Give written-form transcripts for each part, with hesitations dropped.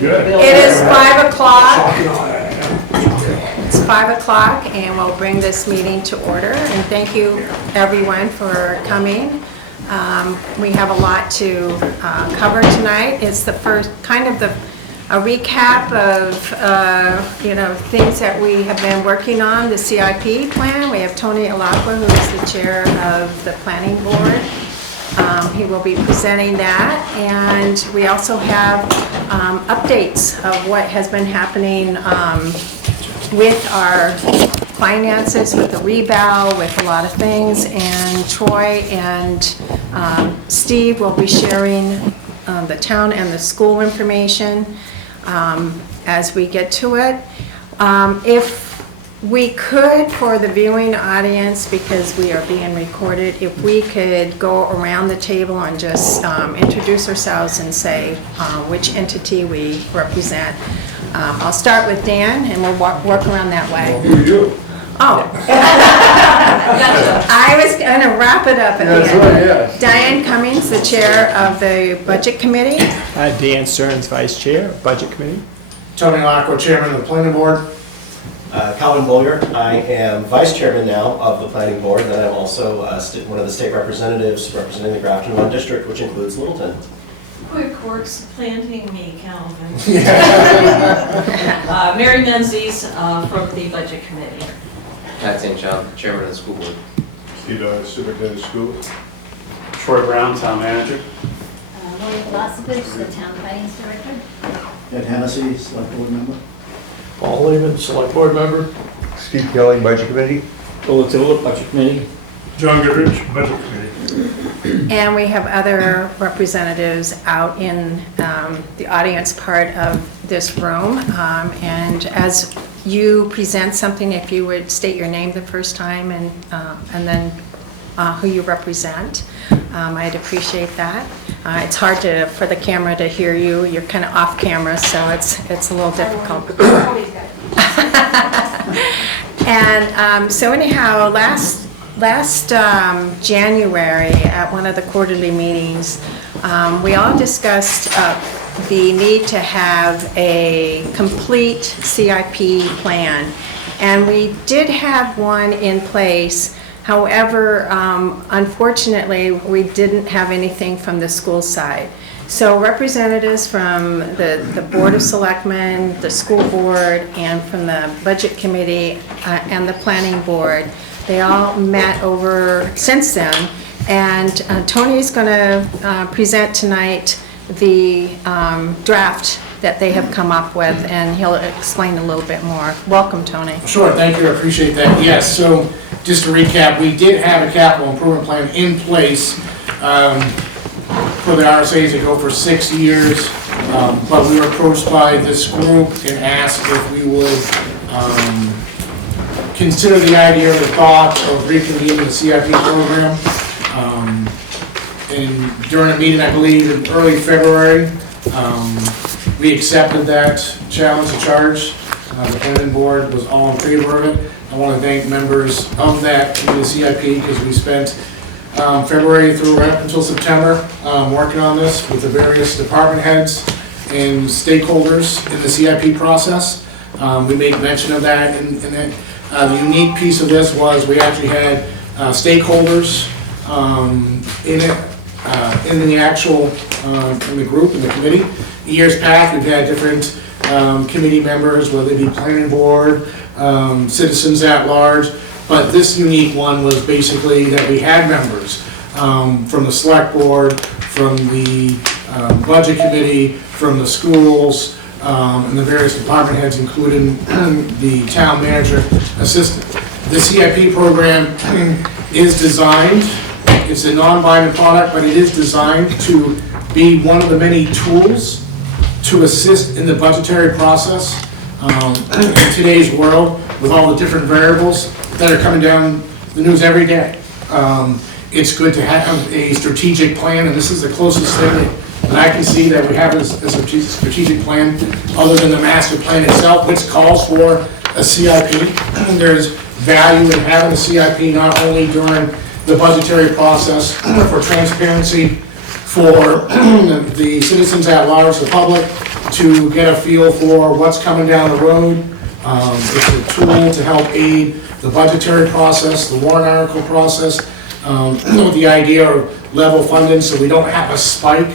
Good. It is 5 o'clock. It's 5 o'clock, and we'll bring this meeting to order. And thank you, everyone, for coming. We have a lot to cover tonight. It's the first, a recap of, things that we have been working on, the C.I.P. plan. We have Tony Ilacqua, who is the chair of the planning board. He will be presenting that, and we also have updates of what has been happening with our finances, with the reval, with a lot of things, and Troy and Steve will be sharing the town and the school information as we get to it. If we could, for the viewing audience, because we are being recorded, if we could go around the table and just introduce ourselves and say which entity we represent. I'll start with Dan, and we'll work around that way. Who are you? Oh. I was going to wrap it up at the end. Right, yeah. Diane Cummings, the chair of the Budget Committee. Dan Stearns, Vice Chair, Budget Committee. Tony Ilacqua, Chairman of the Planning Board. Calvin Bollier, I am Vice Chairman now of the Planning Board, and I'm also one of the state representatives representing the Grafton 1 District, which includes Littleton. Quick works planting me, Calvin. Mary Menzies from the Budget Committee. Pat St. John, Chairman of the School Board. Steve, Superintendent of Schools. Troy Brown, Town Manager. Lori Velosovich, the Town Finance Director. Ed Hennessy, Select Board Member. Paul Lehman, Select Board Member. Steve Kelly, Budget Committee. Bill Tillett, Budget Committee. John Goodrich, Budget Committee. And we have other representatives out in the audience part of this room. And as you present something, if you would state your name the first time and then who you represent, I'd appreciate that. It's hard for the camera to hear you. You're kind of off camera, so it's a little difficult. And so anyhow, last January at one of the quarterly meetings, we all discussed the need to have a complete CIP plan. And we did have one in place. However, unfortunately, we didn't have anything from the school side. So representatives from the Board of Selectmen, the school board, and from the Budget Committee and the Planning Board, they all met over since then. And Tony's going to present tonight the draft that they have come up with, and he'll explain a little bit more. Welcome, Tony. Sure, thank you, I appreciate that. Yes, so just to recap, we did have a capital improvement plan in place for the RSAs to go for 6 years, but we were approached by this group and asked if we would consider the idea or the thought of reconvening the CIP program. And during a meeting, I believe in early February, we accepted that challenge to charge. The planning board was all in favor of it. I want to thank members of that committee, CIP, because we spent February through right up until September working on this with the various department heads and stakeholders in the CIP process. We make mention of that, and the unique piece of this was we actually had stakeholders in it, in the actual, in the group, in the committee. Years past, we've had different committee members, whether it be planning board, citizens at large, but this unique one was basically that we had members from the select board, from the budget committee, from the schools, and the various department heads, including the town manager assistant. The CIP program is designed, it's a non-binding product, but it is designed to be one of the many tools to assist in the budgetary process in today's world with all the different variables that are coming down the news every day. It's good to have a strategic plan, and this is the closest thing that I can see that we have as a strategic plan, other than the master plan itself, which calls for a CIP. There's value in having a CIP not only during the budgetary process for transparency for the citizens at large, the public, to get a feel for what's coming down the road. It's a tool to help aid the budgetary process, the warrant article process, with the idea of level funding so we don't have a spike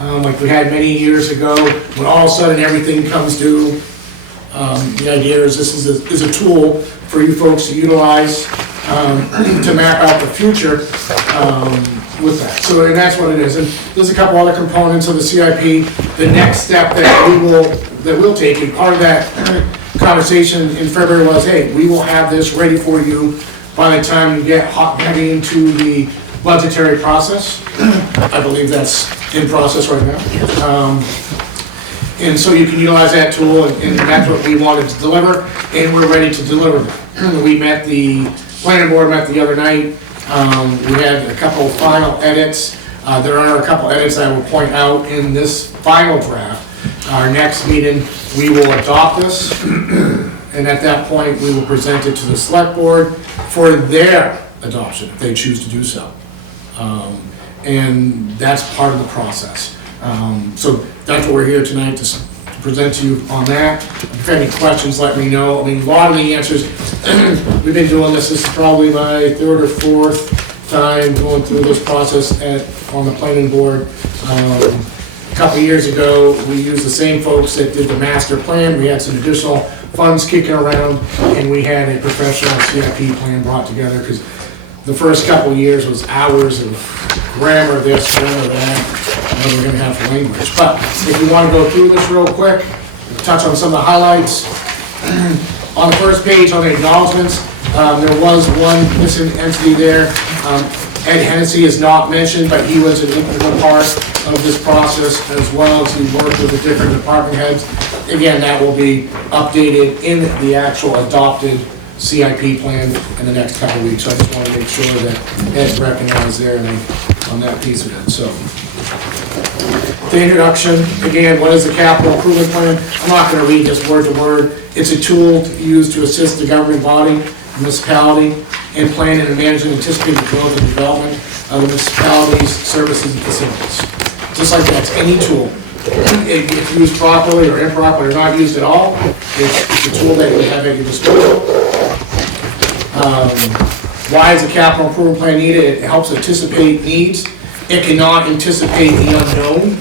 like we had many years ago when all of a sudden everything comes due. The idea is this is a tool for you folks to utilize to map out the future with that. So, and that's what it is. And there's a couple other components of the CIP. The next step that we'll take, and part of that conversation in February was, hey, we will have this ready for you by the time you get heavy into the budgetary process. I believe that's in process right now. And so you can utilize that tool, and that's what we wanted to deliver, and we're ready to deliver that. We met, the planning board met the other night. We had a couple final edits. There are a couple edits I will point out in this final draft. Our next meeting, we will adopt this, and at that point, we will present it to the select board for their adoption, if they choose to do so. And that's part of the process. So that's what we're here tonight to present to you on that. If you have any questions, let me know. I mean, a lot of the answers, we've been doing this is probably my third or fourth time going through this process on the planning board. A couple of years ago, we used the same folks that did the master plan. We had some additional funds kicking around, and we had a professional CIP plan brought together, because the first couple of years was hours of grammar this, grammar that, and we're gonna have for language. But if you wanna go through this real quick, touch on some of the highlights. On the first page, on the acknowledgements, there was one missing entity there. Ed Hennessy is not mentioned, but he was an integral part of this process, as well as he worked with the different department heads. Again, that will be updated in the actual adopted CIP plan in the next couple of weeks. So I just want to make sure that Ed's recognized there on that piece of it. So the introduction, again, what is the capital improvement plan? I'm not going to read this word to word. It's a tool used to assist the governing body, municipality, in planning and managing anticipated growth and development of the municipality's services and facilities. Just like that's any tool. If used properly or improperly or not used at all, it's a tool that you have at your disposal. Why is a capital improvement plan needed? It helps anticipate needs. It cannot anticipate the unknown.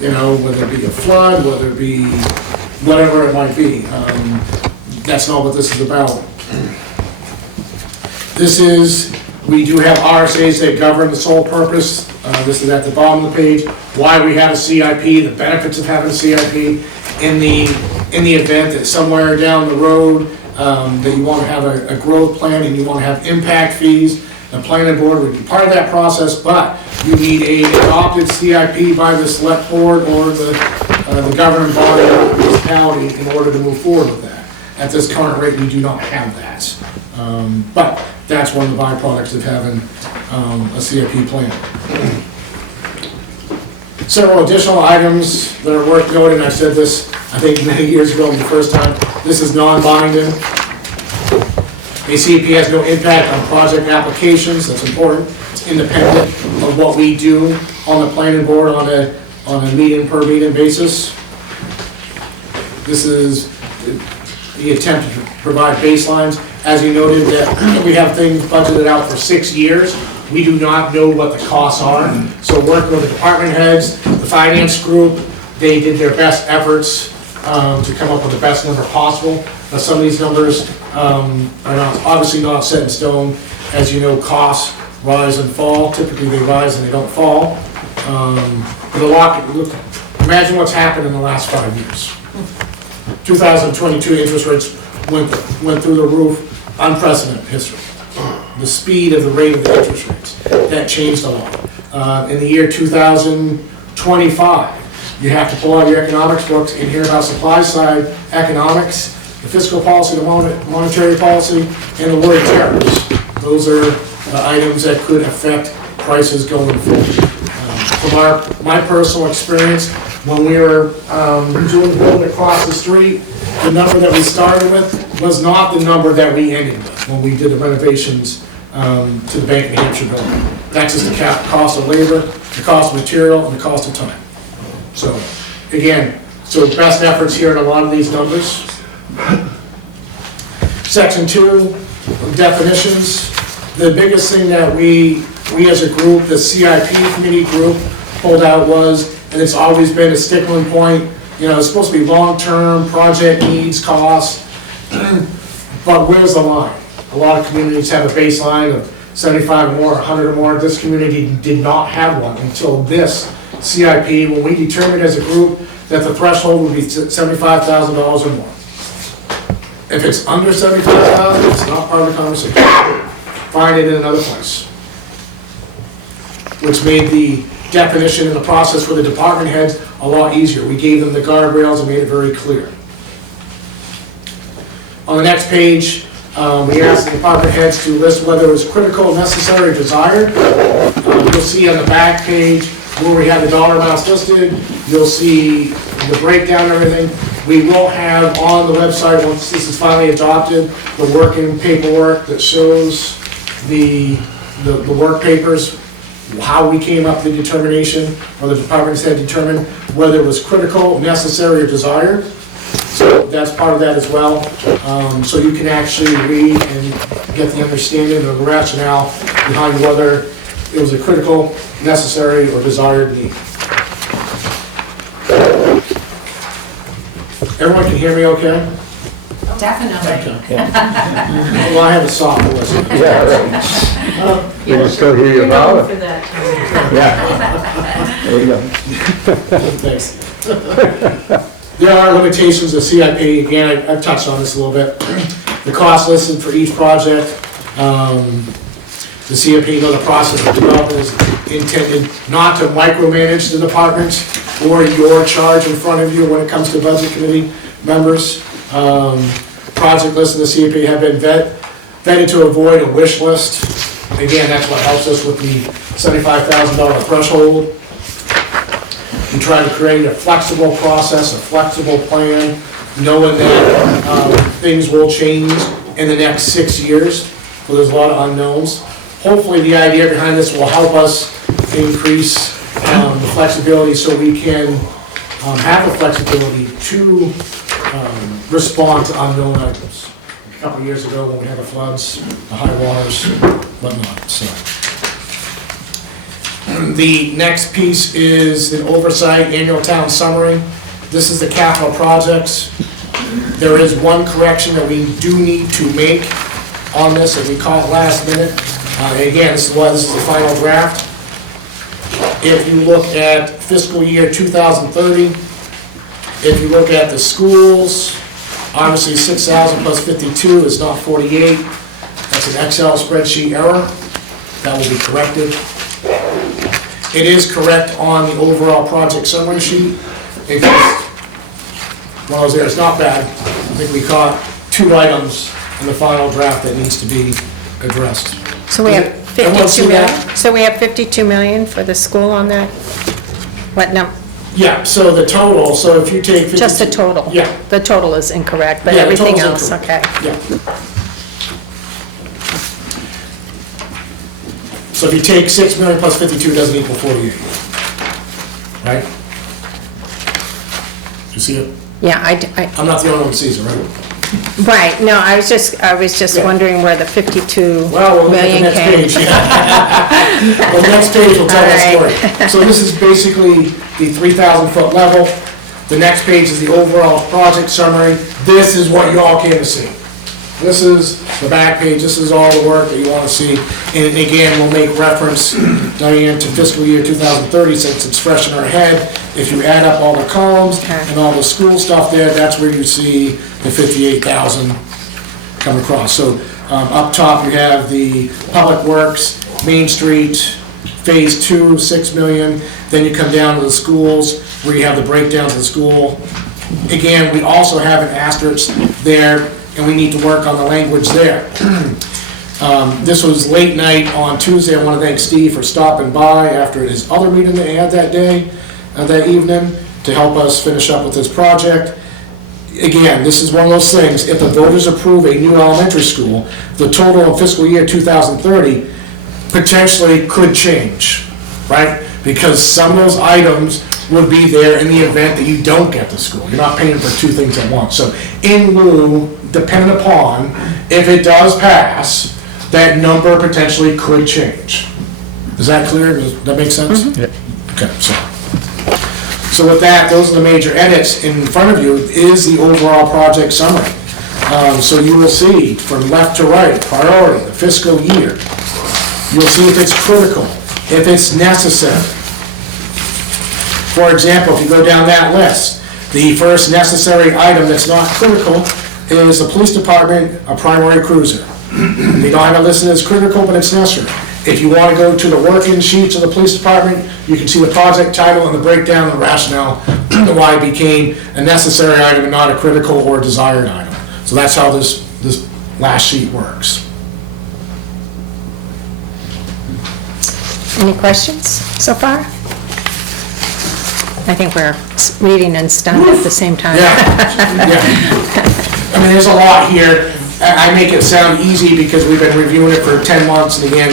You know, whether it be a flood, whether it be whatever it might be. That's not what this is about. We do have RSAs that govern the sole purpose. This is at the bottom of the page. Why we have a CIP, the benefits of having a CIP, in the event that somewhere down the road that you want to have a growth plan and you want to have impact fees. The planning board would be part of that process, but you need an adopted CIP by the select board or the governing body of the municipality in order to move forward with that. At this current rate, we do not have that. But that's one of the byproducts of having a CIP plan. Several additional items that are worth noting. I said this, I think, many years ago the first time. This is non-binding. A CIP has no impact on project applications. That's important. It's independent of what we do on the planning board on a meeting per meeting basis. This is the attempt to provide baselines. As you noted, that we have things budgeted out for 6 years. We do not know what the costs are. So working with the department heads, the finance group, they did their best efforts to come up with the best number possible. Now, some of these numbers are obviously not set in stone. As you know, costs rise and fall. Typically they rise and they don't fall. Imagine what's happened in the last 5 years. 2022 interest rates went through the roof, unprecedented history. The speed of the rate of the interest rates, that changed a lot. In the year 2025, you have to pull out your economics books and hear about supply side economics, the fiscal policy, the monetary policy, and the word tariffs. Those are items that could affect prices going forward. From my personal experience, when we were doing the building across the street, the number that we started with was not the number that we ended with when we did the renovations to the Bank of New Hampshire building. That's just the cost of labor, the cost of material, and the cost of time. So again, so best efforts here in a lot of these numbers. Section 2, definitions. The biggest thing that we as a group, the C.I.P. committee group, pulled out was, and it's always been a stickling point, you know, it's supposed to be long-term, project needs, costs, but where's the line? A lot of communities have a baseline of 75 or more, 100 or more. This community did not have one until this C.I.P. when we determined as a group that the threshold would be $75,000 or more. If it's under $75,000, it's not part of the conversation. Find it in another place. Which made the definition and the process for the department heads a lot easier. We gave them the guardrails and made it very clear. On the next page, we asked the department heads to list whether it was critical, necessary, or desired. You'll see on the back page where we have the dollar amounts listed. You'll see the breakdown and everything. We will have on the website, once this is finally adopted, the working paperwork that shows the work papers, how we came up with the determination, or the departments had determined whether it was critical, necessary, or desired. So that's part of that as well. So you can actually read and get the understanding of the rationale behind whether it was a critical, necessary, or desired need. Everyone can hear me okay? Definitely. Well, I have a soft voice. We can still hear you You're now. known for that, Tom. There you go. Thanks. There are limitations of CIP. Again, I've touched on this a little bit. The cost listed for each project. The CIP, the process of development is intended not to micromanage the departments or your charge in front of you when it comes to budget committee members. Project lists in the CIP have been vetted to avoid a wish list. Again, that's what helps us with the $75,000 threshold. We try to create a flexible process, a flexible plan, knowing that things will change in the next 6 years. So there's a lot of unknowns. Hopefully the idea behind this will help us increase the flexibility so we can have the flexibility to respond to unknown items. A couple of years ago when we had the floods, the high waters, whatnot, so. The next piece is an oversight annual town summary. This is the capital projects. There is one correction that we do need to make on this, and we caught last minute. Again, this is the final draft. If you look at fiscal year 2030, if you look at the schools, obviously 6,000 plus 52 is not 48. That's an Excel spreadsheet error. That will be corrected. It is correct on the overall project summary sheet. When I was there, it's not bad. I think we caught 2 items in the final draft that needs to be addressed. So we have Everyone see 52 million? that? So we have 52 million for the school on that? What, no, Yeah, so the total, so if you take 52... just the total? Yeah. The total is incorrect, but Yeah, the everything total's else, okay. incorrect. Yeah. So if you take 6 million plus 52, it doesn't equal 48. Right? You see it? Yeah, I'm not the only one who sees it, right? right, no, I was just Yeah. wondering where the 52 Well, we'll look at the million next came. page. The next page will tell that story. So this is basically the 3,000-foot level. The next page is the overall project summary. This is what you all came to see. This is the back page, this is all the work that you want to see. And again, we'll make reference, Diane, to fiscal year 2030, since it's fresh in our head. If you add up all the columns and all the school stuff there, that's where you see the 58,000 come across. So up top, you have the Public Works, Main Street, Phase 2, 6 million. Then you come down to the schools, where you have the breakdowns of the school. Again, we also have an asterisk there, and we need to work on the language there. This was late night on Tuesday. I want to thank Steve for stopping by after his other meeting that he had that day, that evening, to help us finish up with this project. Again, this is one of those things, if the voters approve a new elementary school, the total in fiscal year 2030 potentially could change, right? because some of those items would be there in the event that you don't get to school. You're not paying for two things at once. So in lieu, depending upon, if it does pass, that number potentially could change. Is that clear? Does that make sense? Yep. Okay, so with that, those are the major edits. In front of you is the overall project summary. So you will see from left to right, priority, the fiscal year. You'll see if it's critical, if it's necessary. For example, if you go down that list, the first necessary item that's not critical is the police department, a primary cruiser. They don't have it listed as critical, but it's necessary. If you want to go to the working sheets of the police department, you can see the project title and the breakdown and the rationale of why it became a necessary item and not a critical or desired item. So that's how this last sheet works. Any questions so far? I think we're reading and stunned at the same time. Yeah. I mean, there's a lot here. I make it sound easy because we've been reviewing it for 10 months, and again,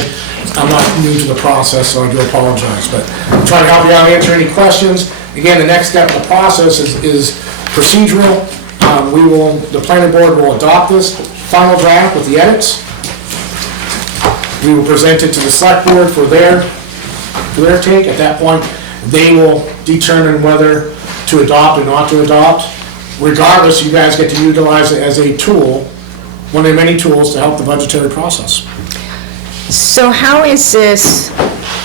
I'm not new to the process, so I do apologize, but I'm trying to help you out, answer any questions. Again, the next step of the process is procedural. The planning board will adopt this final draft with the edits. We will present it to the select board for their take. At that point, they will determine whether to adopt or not to adopt. Regardless, you guys get to utilize it as a tool, one of many tools to help the budgetary process. So how is this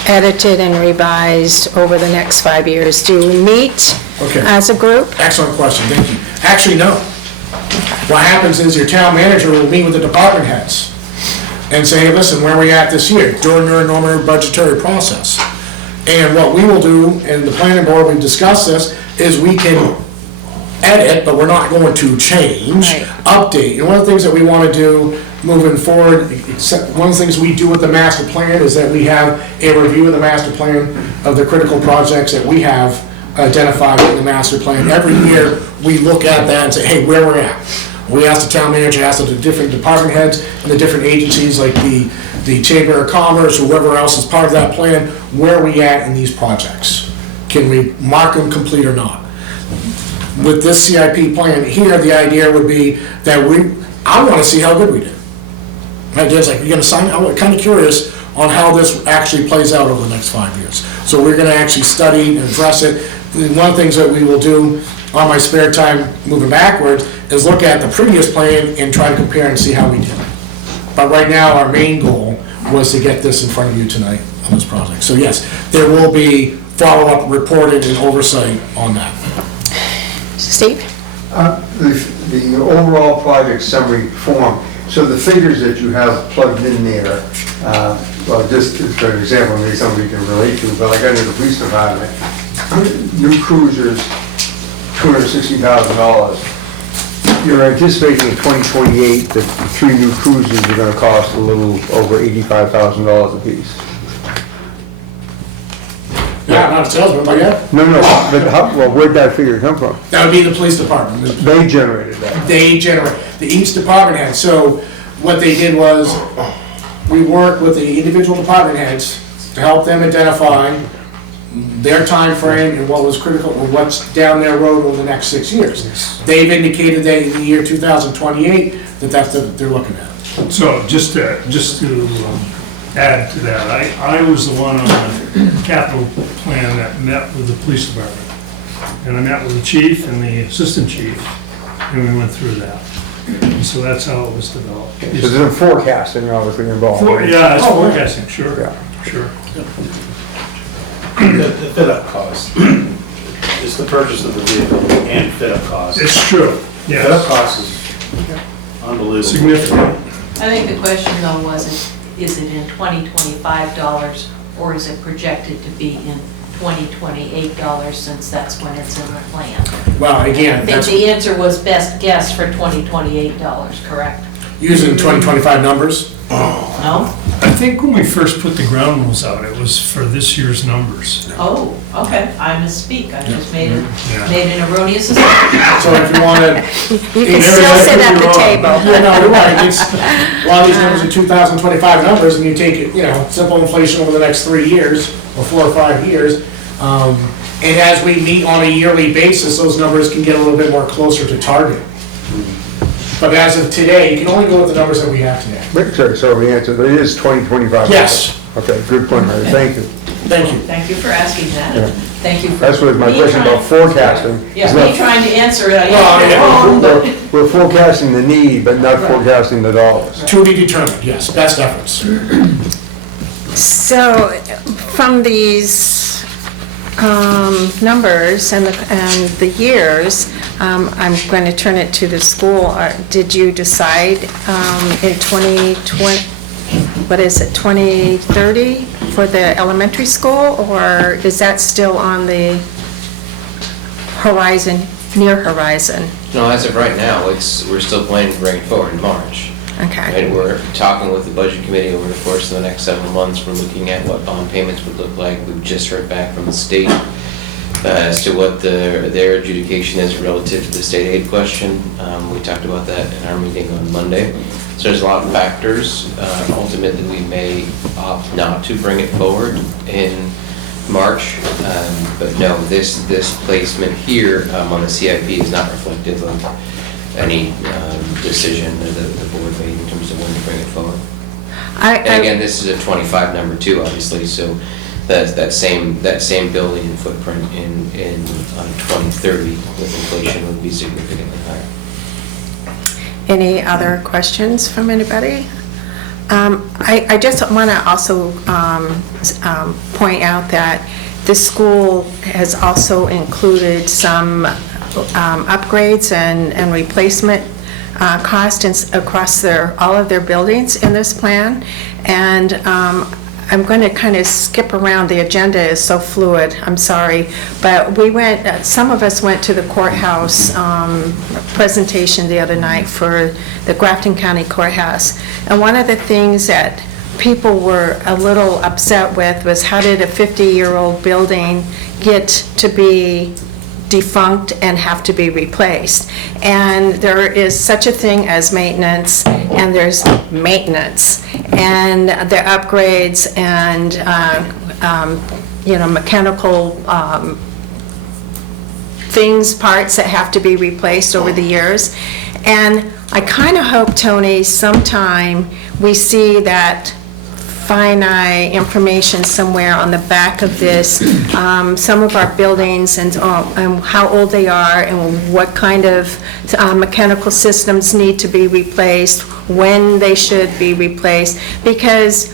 edited and revised over the next 5 years? Do we meet Okay. as a group? Excellent question, thank you. Actually, no. What happens is your town manager will meet with the department heads and say, hey, listen, where are we at this year during your normal budgetary process? And what we will do, and the planning board, we've discussed this, is we can edit, but we're not going to change, Right. update. And one of the things that we want to do moving forward, one of the things we do with the master plan is that we have a review of the master plan of the critical projects that we have identified in the master plan. Every year, we look at that and say, hey, where we're at. We ask the town manager, ask the different department heads and the different agencies like the Chamber of Commerce, whoever else is part of that plan, where are we at in these projects? Can we mark them complete or not? With this CIP plan here, the idea would be that I want to see how good we did. Right, Dan's like, you're going to sign, I'm kind of curious on how this actually plays out over the next 5 years. So we're going to actually study and address it. One of the things that we will do on my spare time moving backwards is look at the previous plan and try to compare and see how we did. But right now, our main goal was to get this in front of you tonight on this project. So yes, there will be follow-up reporting and oversight on that. Steve? The overall project summary form, so the figures that you have plugged in there, well, just for an example, maybe somebody can relate to, but I got into the police department, new cruisers, $260,000. You're anticipating in 2028 that the 3 new cruisers are going to cost a little over $85,000 a piece. Yeah, not a salesman, but yeah. No, but well, where'd that figure come from? That would be the police department. They generated that. They generate, each department head. So what they did was, we worked with the individual department heads to help them identify their time frame and what was critical, or what's down their road over the next 6 years. They've indicated that in the year 2028, that's what they're looking at. So just to add to that, I was the one on the capital plan that met with the police department. And I met with the chief and the assistant chief, and we went through that. And so that's how it was developed. So there's a forecasting obviously involved. Yeah, it's forecasting, sure, Yeah. sure. The fit-up cost is the purchase of the vehicle and fit-up cost. It's true, Fit-up yes, cost is unbelievable. significant. I think the question though was, is it in 2025 dollars or is it projected to be in 2028 dollars since that's when it's in the plan? Well, I again, think that's, the answer was best guess for 2028 dollars, correct? using 2025 numbers. No? I think when we first put the ground rules out, it was for this year's numbers. Oh, okay, I misspeak, I just made Yeah. an erroneous assumption. So if you want to, You can still sit at the table. yeah, no, you're right. A lot of these numbers are 2025 numbers, and you take it, simple inflation over the next 3 years, or 4 or 5 years. And as we meet on a yearly basis, those numbers can get a little bit more closer to target. But as of today, you can only go with the numbers that we have today. So the answer, it is 2025? Yes. Okay, good point, Mary, thank you. Thank you. Thank you for asking Yeah. that. Thank you for. That's what my me question about trying- forecasting. Yeah, It's me not- trying to answer it, I Well, answered it wrong, but. We're forecasting the need, but not Right. forecasting the dollars. To be determined, yes, best efforts. So, from these numbers and the years, I'm going to turn it to the school. Did you decide in 2020, what is it, 2030 for the elementary school? Or is that still on the horizon, near horizon? No, as of right now, we're still planning to bring it forward in March. Okay. And we're talking with the budget committee over the course of the next several months. We're looking at what bond payments would look like. We've just heard back from the state as to what their adjudication is relative to the state aid question. We talked about that in our meeting on Monday. So there's a lot of factors. Ultimately, we may opt not to bring it forward in March. But no, this placement here on the CIP is not reflective of any decision that the board made in terms of when to bring it forward. And again, this is a 25 number too, obviously, so that same building and footprint in 2030 with inflation would be significantly higher. Any other questions from anybody? I just want to also point out that the school has also included some upgrades and replacement costs across all of their buildings in this plan. And I'm going to kind of skip around. The agenda is so fluid, I'm sorry. But some of us went to the courthouse presentation the other night for the Grafton County Courthouse. And one of the things that people were a little upset with was, how did a 50-year-old building get to be defunct and have to be replaced? And there is such a thing as maintenance, and there's maintenance, and the upgrades and mechanical parts that have to be replaced over the years. And I kind of hope, Tony, sometime we see that finite information somewhere on the back of this, some of our buildings and how old they are and what kind of mechanical systems need to be replaced, when they should be replaced. Because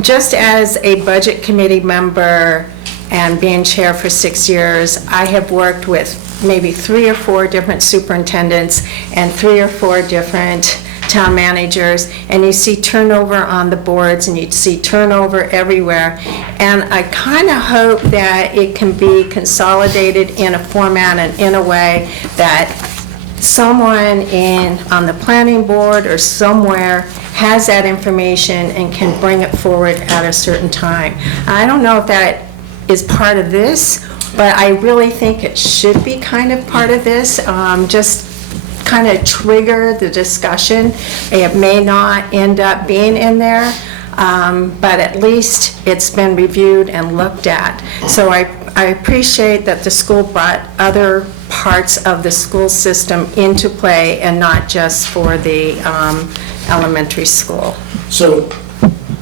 just as a budget committee member and being chair for 6 years, I have worked with maybe 3 or 4 different superintendents and 3 or 4 different town managers, and you see turnover on the boards and you see turnover everywhere. And I kind of hope that it can be consolidated in a format and in a way that someone on the planning board or somewhere has that information and can bring it forward at a certain time. I don't know if that is part of this, but I really think it should be kind of part of this, just kind of trigger the discussion. It may not end up being in there, but at least it's been reviewed and looked at. So I appreciate that the school brought other parts of the school system into play and not just for the elementary school. So,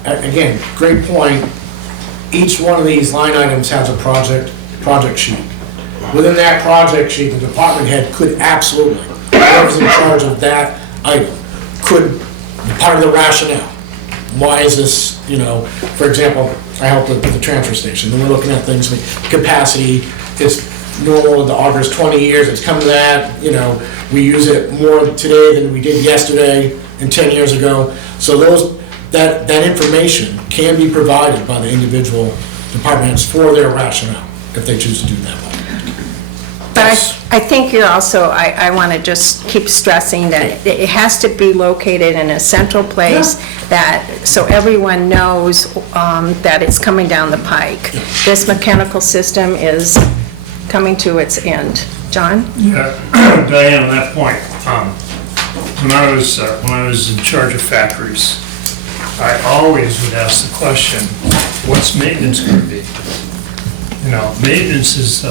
again, great point. Each one of these line items has a project sheet. Within that project sheet, the department head could absolutely, whoever's in charge of that item, could be part of the rationale. Why is this, for example, I helped with the transfer station, and we're looking at things like capacity. It's normal to August 20 years, it's come to that, we use it more today than we did yesterday and 10 years ago. So that information can be provided by the individual departments for their rationale, if they choose to do that way. But I I think you're also, I want to just keep stressing that it has to be located in a central place that, so everyone knows that it's coming down the pike. This mechanical system is coming to its end. John? Yeah, Diane, on that point, when I was in charge of factories, I always would ask the question, what's maintenance going to be? You know, maintenance is,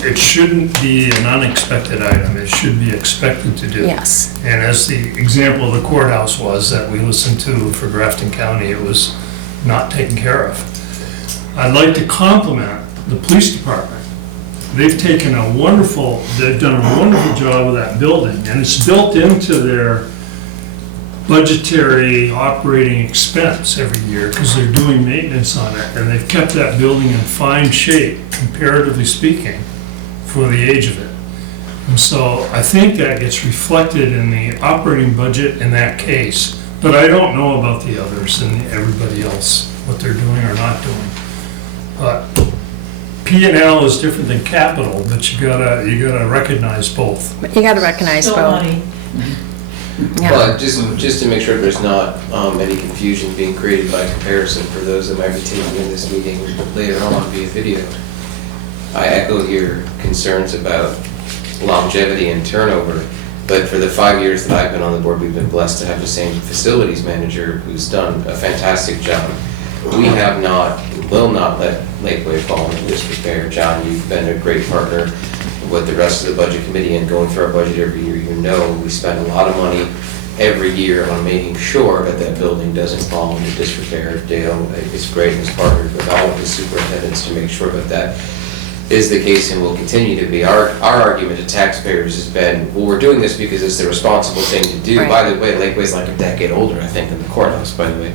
it shouldn't be an unexpected item. It should be expected to do. Yes. And as the example of the courthouse was that we listened to for Grafton County, it was not taken care of. I'd like to compliment the police department. They've done a wonderful job with that building, and it's built into their budgetary operating expense every year because they're doing maintenance on it, and they've kept that building in fine shape, comparatively speaking, for the age of it. And so I think that gets reflected in the operating budget in that case, but I don't know about the others and everybody else, what they're doing or not doing. But P&L is different than capital, but you gotta recognize both. You got to recognize Still both. money. Yeah. But just to make sure there's not any confusion being created by comparison for those that might be taking in this meeting later on via video, I echo your concerns about longevity and turnover, but for the 5 years that I've been on the board, we've been blessed to have the same facilities manager who's done a fantastic job. We have not, will not let Lakeway fall into disrepair. John, you've been a great partner with the rest of the budget committee and going through our budget every year. You know we spend a lot of money every year on making sure that that building doesn't fall into disrepair. Dale is great and has partnered with all of the superintendents to make sure that that is the case and will continue to be. Our argument to taxpayers has been, well, we're doing this because it's the responsible thing to do. Right. By the way, Lakeway's like a decade older, I think, than the courthouse, by the way.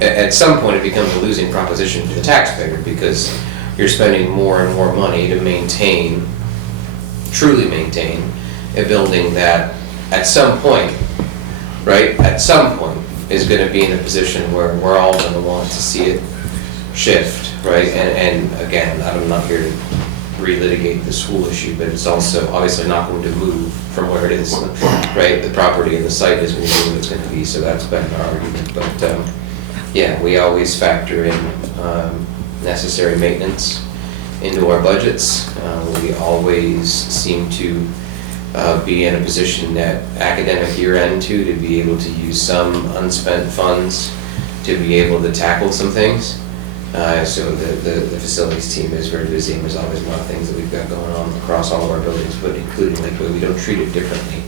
At some point, it becomes a losing proposition for the taxpayer because you're spending more and more money to maintain, truly maintain, a building that at some point, right, at some point is going to be in a position where we're all going to want to see it shift, right? And again, I'm not here to relitigate the school issue, but it's also obviously not going to move from where it is, right? The property and the site is going to be what it's going to be, so that's been our argument. But yeah, we always factor in necessary maintenance into our budgets. We always seem to be in a position at academic year end too, to be able to use some unspent funds to be able to tackle some things. So the facilities team is very busy, and there's always a lot of things that we've got going on across all of our buildings, but including Lakeway, we don't treat it differently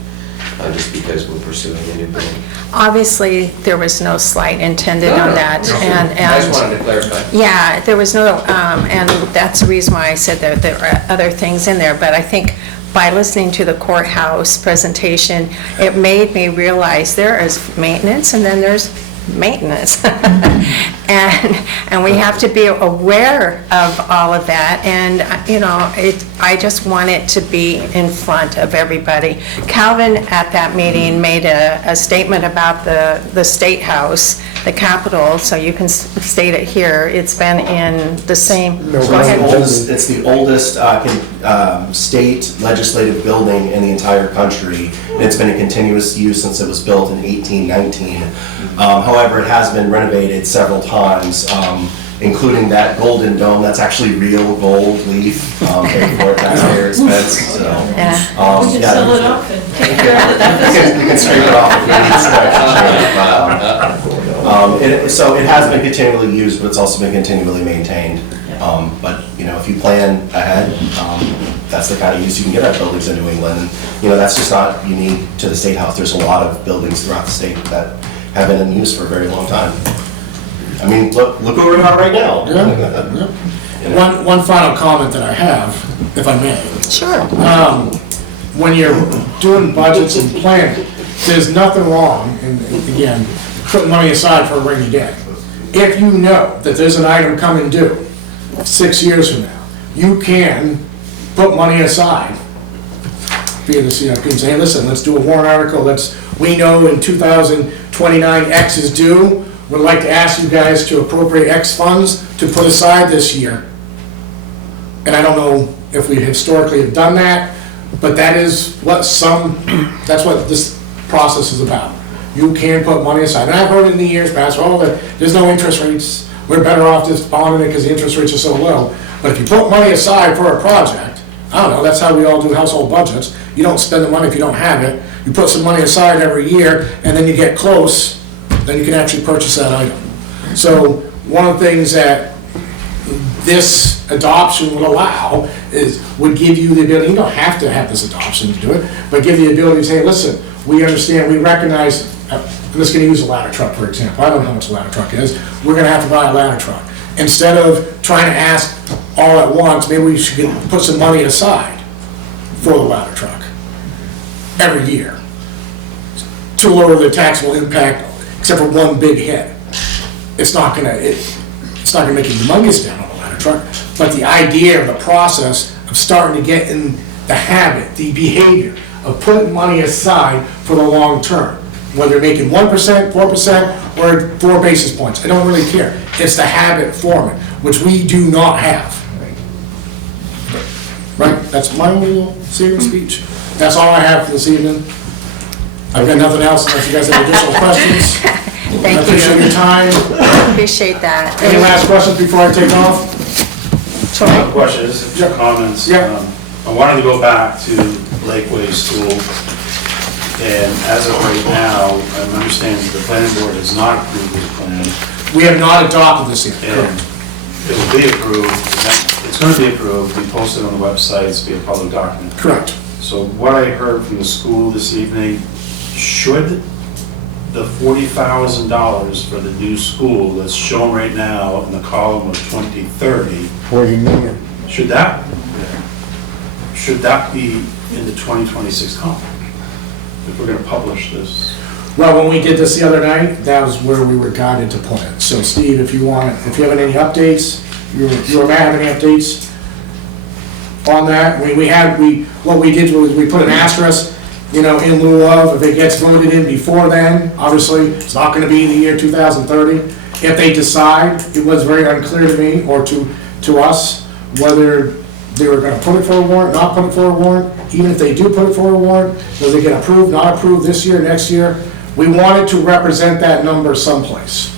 just because we're pursuing a new building. Obviously, there was no slight intended on that. No. And I just wanted to clarify. yeah, there was no, and that's the reason why I said that there are other things in there, but I think by listening to the courthouse presentation, it made me realize there is maintenance and then there's maintenance. And we have to be aware of all of that, and you know, I just want it to be in front of everybody. Calvin at that meeting made a statement about the State House, the Capitol, so you can state it here. It's been in the same, go ahead. It's the oldest state legislative building in the entire country. And it's been in continuous use since it was built in 1819. However, it has been renovated several times, including that golden dome. That's actually real gold leaf, paid for at taxpayer expense. So, We can sell it off and take care of that. you can scrape it off if you need to. So it has been continually used, but it's also been continually maintained. But you know, if you plan ahead, that's the kind of use you can get at buildings in New England. And, you know, that's just not unique to the State House. There's a lot of buildings throughout the state that have been in use for a very long time. I mean, look who we're at right now. Yeah. One final comment that I have, if I may. Sure. When you're doing budgets and planning, there's nothing wrong, and again, putting money aside for a rainy day. If you know that there's an item coming due 6 years from now, you can put money aside via the C.I.P. and say, hey, listen, let's do a warrant article. We know in 2029 X is due. We'd like to ask you guys to appropriate X funds to put aside this year and I don't know if we historically have done that, but that's what this process is about. You can put money aside, and I've heard in the years past, there's no interest rates, we're better off just bonding it because the interest rates are so low. But if you put money aside for a project, I don't know, that's how we all do household budgets. You don't spend the money if you don't have it. You put some money aside every year, and then you get close, then you can actually purchase that item. So one of the things that this adoption would allow would give you the ability, you don't have to have this adoption to do it, but give you the ability to say, listen, we understand, we recognize, I'm just gonna use a ladder truck, for example. I don't know how much a ladder truck is. We're gonna have to buy a ladder truck. Instead of trying to ask all at once, maybe we should put some money aside for the ladder truck every year to lower the taxable impact, except for one big hit. It's not gonna make a humongous dent on a ladder truck, but the idea of the process of starting to get in the habit, the behavior of putting money aside for the long term, whether you're making 1%, 4%, or 4 basis points, I don't really care. It's the habit forming, which we do not have. Right, that's my little saving speech. That's all I have for this evening. I've got nothing else unless you guys have additional questions. Thank I appreciate you. your time. Appreciate that. Any last questions before I take off? I have a question, just a few comments. Yeah. I wanted to go back to Lakeway School, and as of right now, I'm understanding the planning board has not approved this plan, We have not adopted this yet. and it will be approved, it's going to be approved, be posted on the website, it's be a public document. Correct. So what I heard from the school this evening, should the $40,000 for the new school that's shown right now in the column of 2030, 40 million. should that be in the 2026 column? If we're gonna publish this? Well, when we did this the other night, that was where we were guided to put it. So Steve, if you have any updates, you or Matt have any updates on that? I mean, what we did was we put an asterisk, in lieu of, if it gets voted in before then, obviously, it's not gonna be the year 2030. If they decide, it was very unclear to me, or to us, whether they were gonna put it for a warrant, not put it for a warrant. Even if they do put it for a warrant, does it get approved, not approved this year, next year? We wanted to represent that number someplace.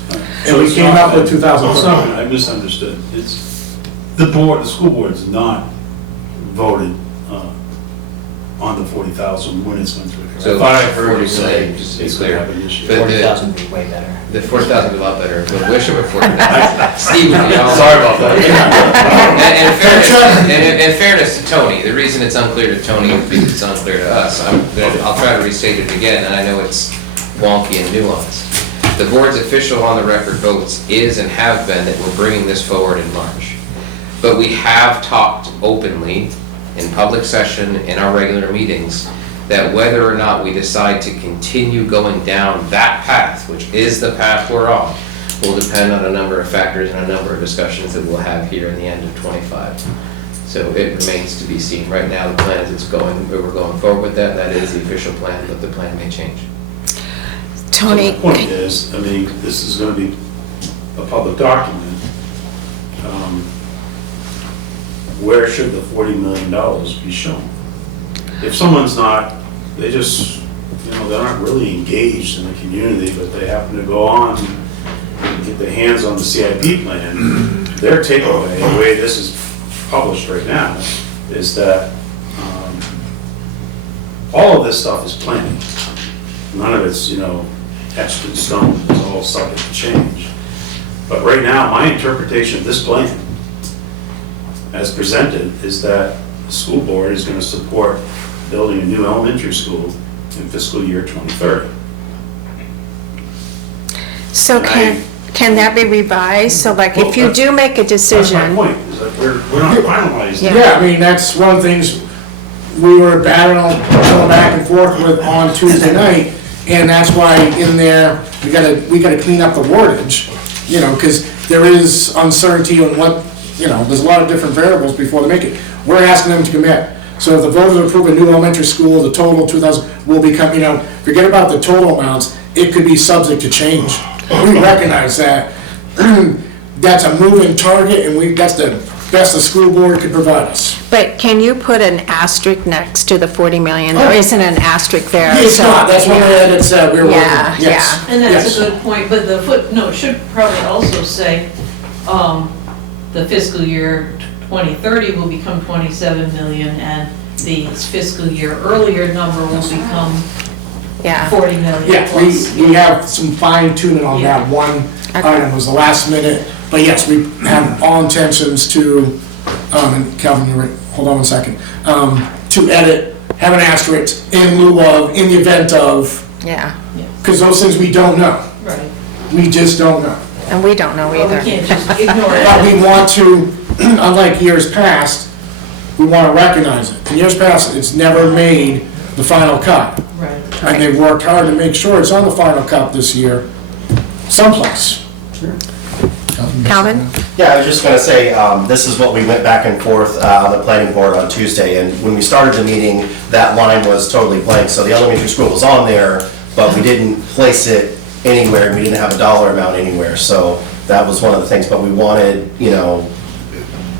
And we came up with 2030. I misunderstood. It's, the school board's not voted on the 40,000 when it's went through. So I thought I heard you 40 say million, just to be it's gonna clear. happen this year. But 40,000 would be way better. The 4,000 would be a lot better, but wish it were 40,000. Steve would be all. Sorry about that. And in fairness to Tony, the reason it's unclear to Tony is because it's unclear to us. I'll try to restate it again, and I know it's wonky and nuanced. The board's official on the record votes is and have been that we're bringing this forward in March. But we have talked openly in public session, in our regular meetings, that whether or not we decide to continue going down that path, which is the path we're on, will depend on a number of factors and a number of discussions that we'll have here in the end of '25. So it remains to be seen. Right now, the plan is we're going forward with that. That is the official plan, but the plan may change. Tony. So the point is, this is gonna be a public document. Where should the $40 million be shown? If someone's not, they just, they're not really engaged in the community, but they happen to go on and get their hands on the C.I.P. plan, their takeaway, the way this is published right now, is that all of this stuff is planned. None of it's, etched in stone, it's all subject to change. But right now, my interpretation of this plan, as presented, is that the school board is going to support building a new elementary school in fiscal year 2030. So can that be revised? So like if you do make a decision. That's my point, is that we're not finalized. Yeah. That's one of the things we were battling back and forth with on Tuesday night, and that's why in there, we gotta clean up the wordage, because there is uncertainty on what, there's a lot of different variables before they make it. We're asking them to commit. So if the voters approve a new elementary school, the total 2,000 will become, forget about the total amounts, it could be subject to change. We recognize that. That's a moving target, and that's the best the school board could provide us. But can you put an asterisk next to the 40 million? There isn't an asterisk there. It's so- not, that's one that it said we were working, Yeah, yes. yeah. And that's Yes. a good point, but the footnote should probably also say, the fiscal year 2030 will become 27 million, and the fiscal year earlier number will become Yeah. 40 million Yeah, plus. we have some fine tuning on that one item, was the last minute, but yes, we have all intentions to, and Calvin, you're right, hold on one second, to edit, have an asterisk in lieu of, in the event of, Yeah, because those things we don't know, Right. we just don't know. and we don't know Well, we either. can't just ignore But it. we want to, unlike years past, we want to recognize it. In years past, it's never made the final cut. Right. And they worked hard to make sure it's on the final cut this year, someplace. Calvin? Yeah, I was just gonna say, this is what we went back and forth on the planning board on Tuesday, and when we started the meeting, that line was totally blank, so the elementary school was on there, but we didn't place it anywhere, and we didn't have a dollar amount anywhere, so that was one of the things, but we wanted, you know,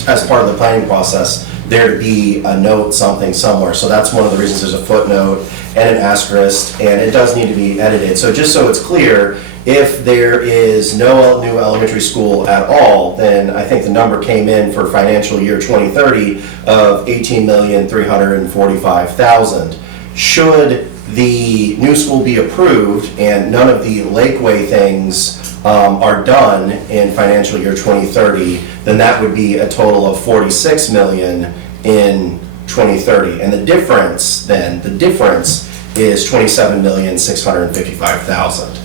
as part of the planning process, there to be a note, something somewhere, so that's one of the reasons there's a footnote and an asterisk, and it does need to be edited, so just so it's clear, if there is no new elementary school at all, then I think the number came in for financial year 2030 of $18,345,000. Should the new school be approved and none of the Lakeway things are done in financial year 2030, then that would be a total of $46 million in 2030. And the difference is $27,655,000.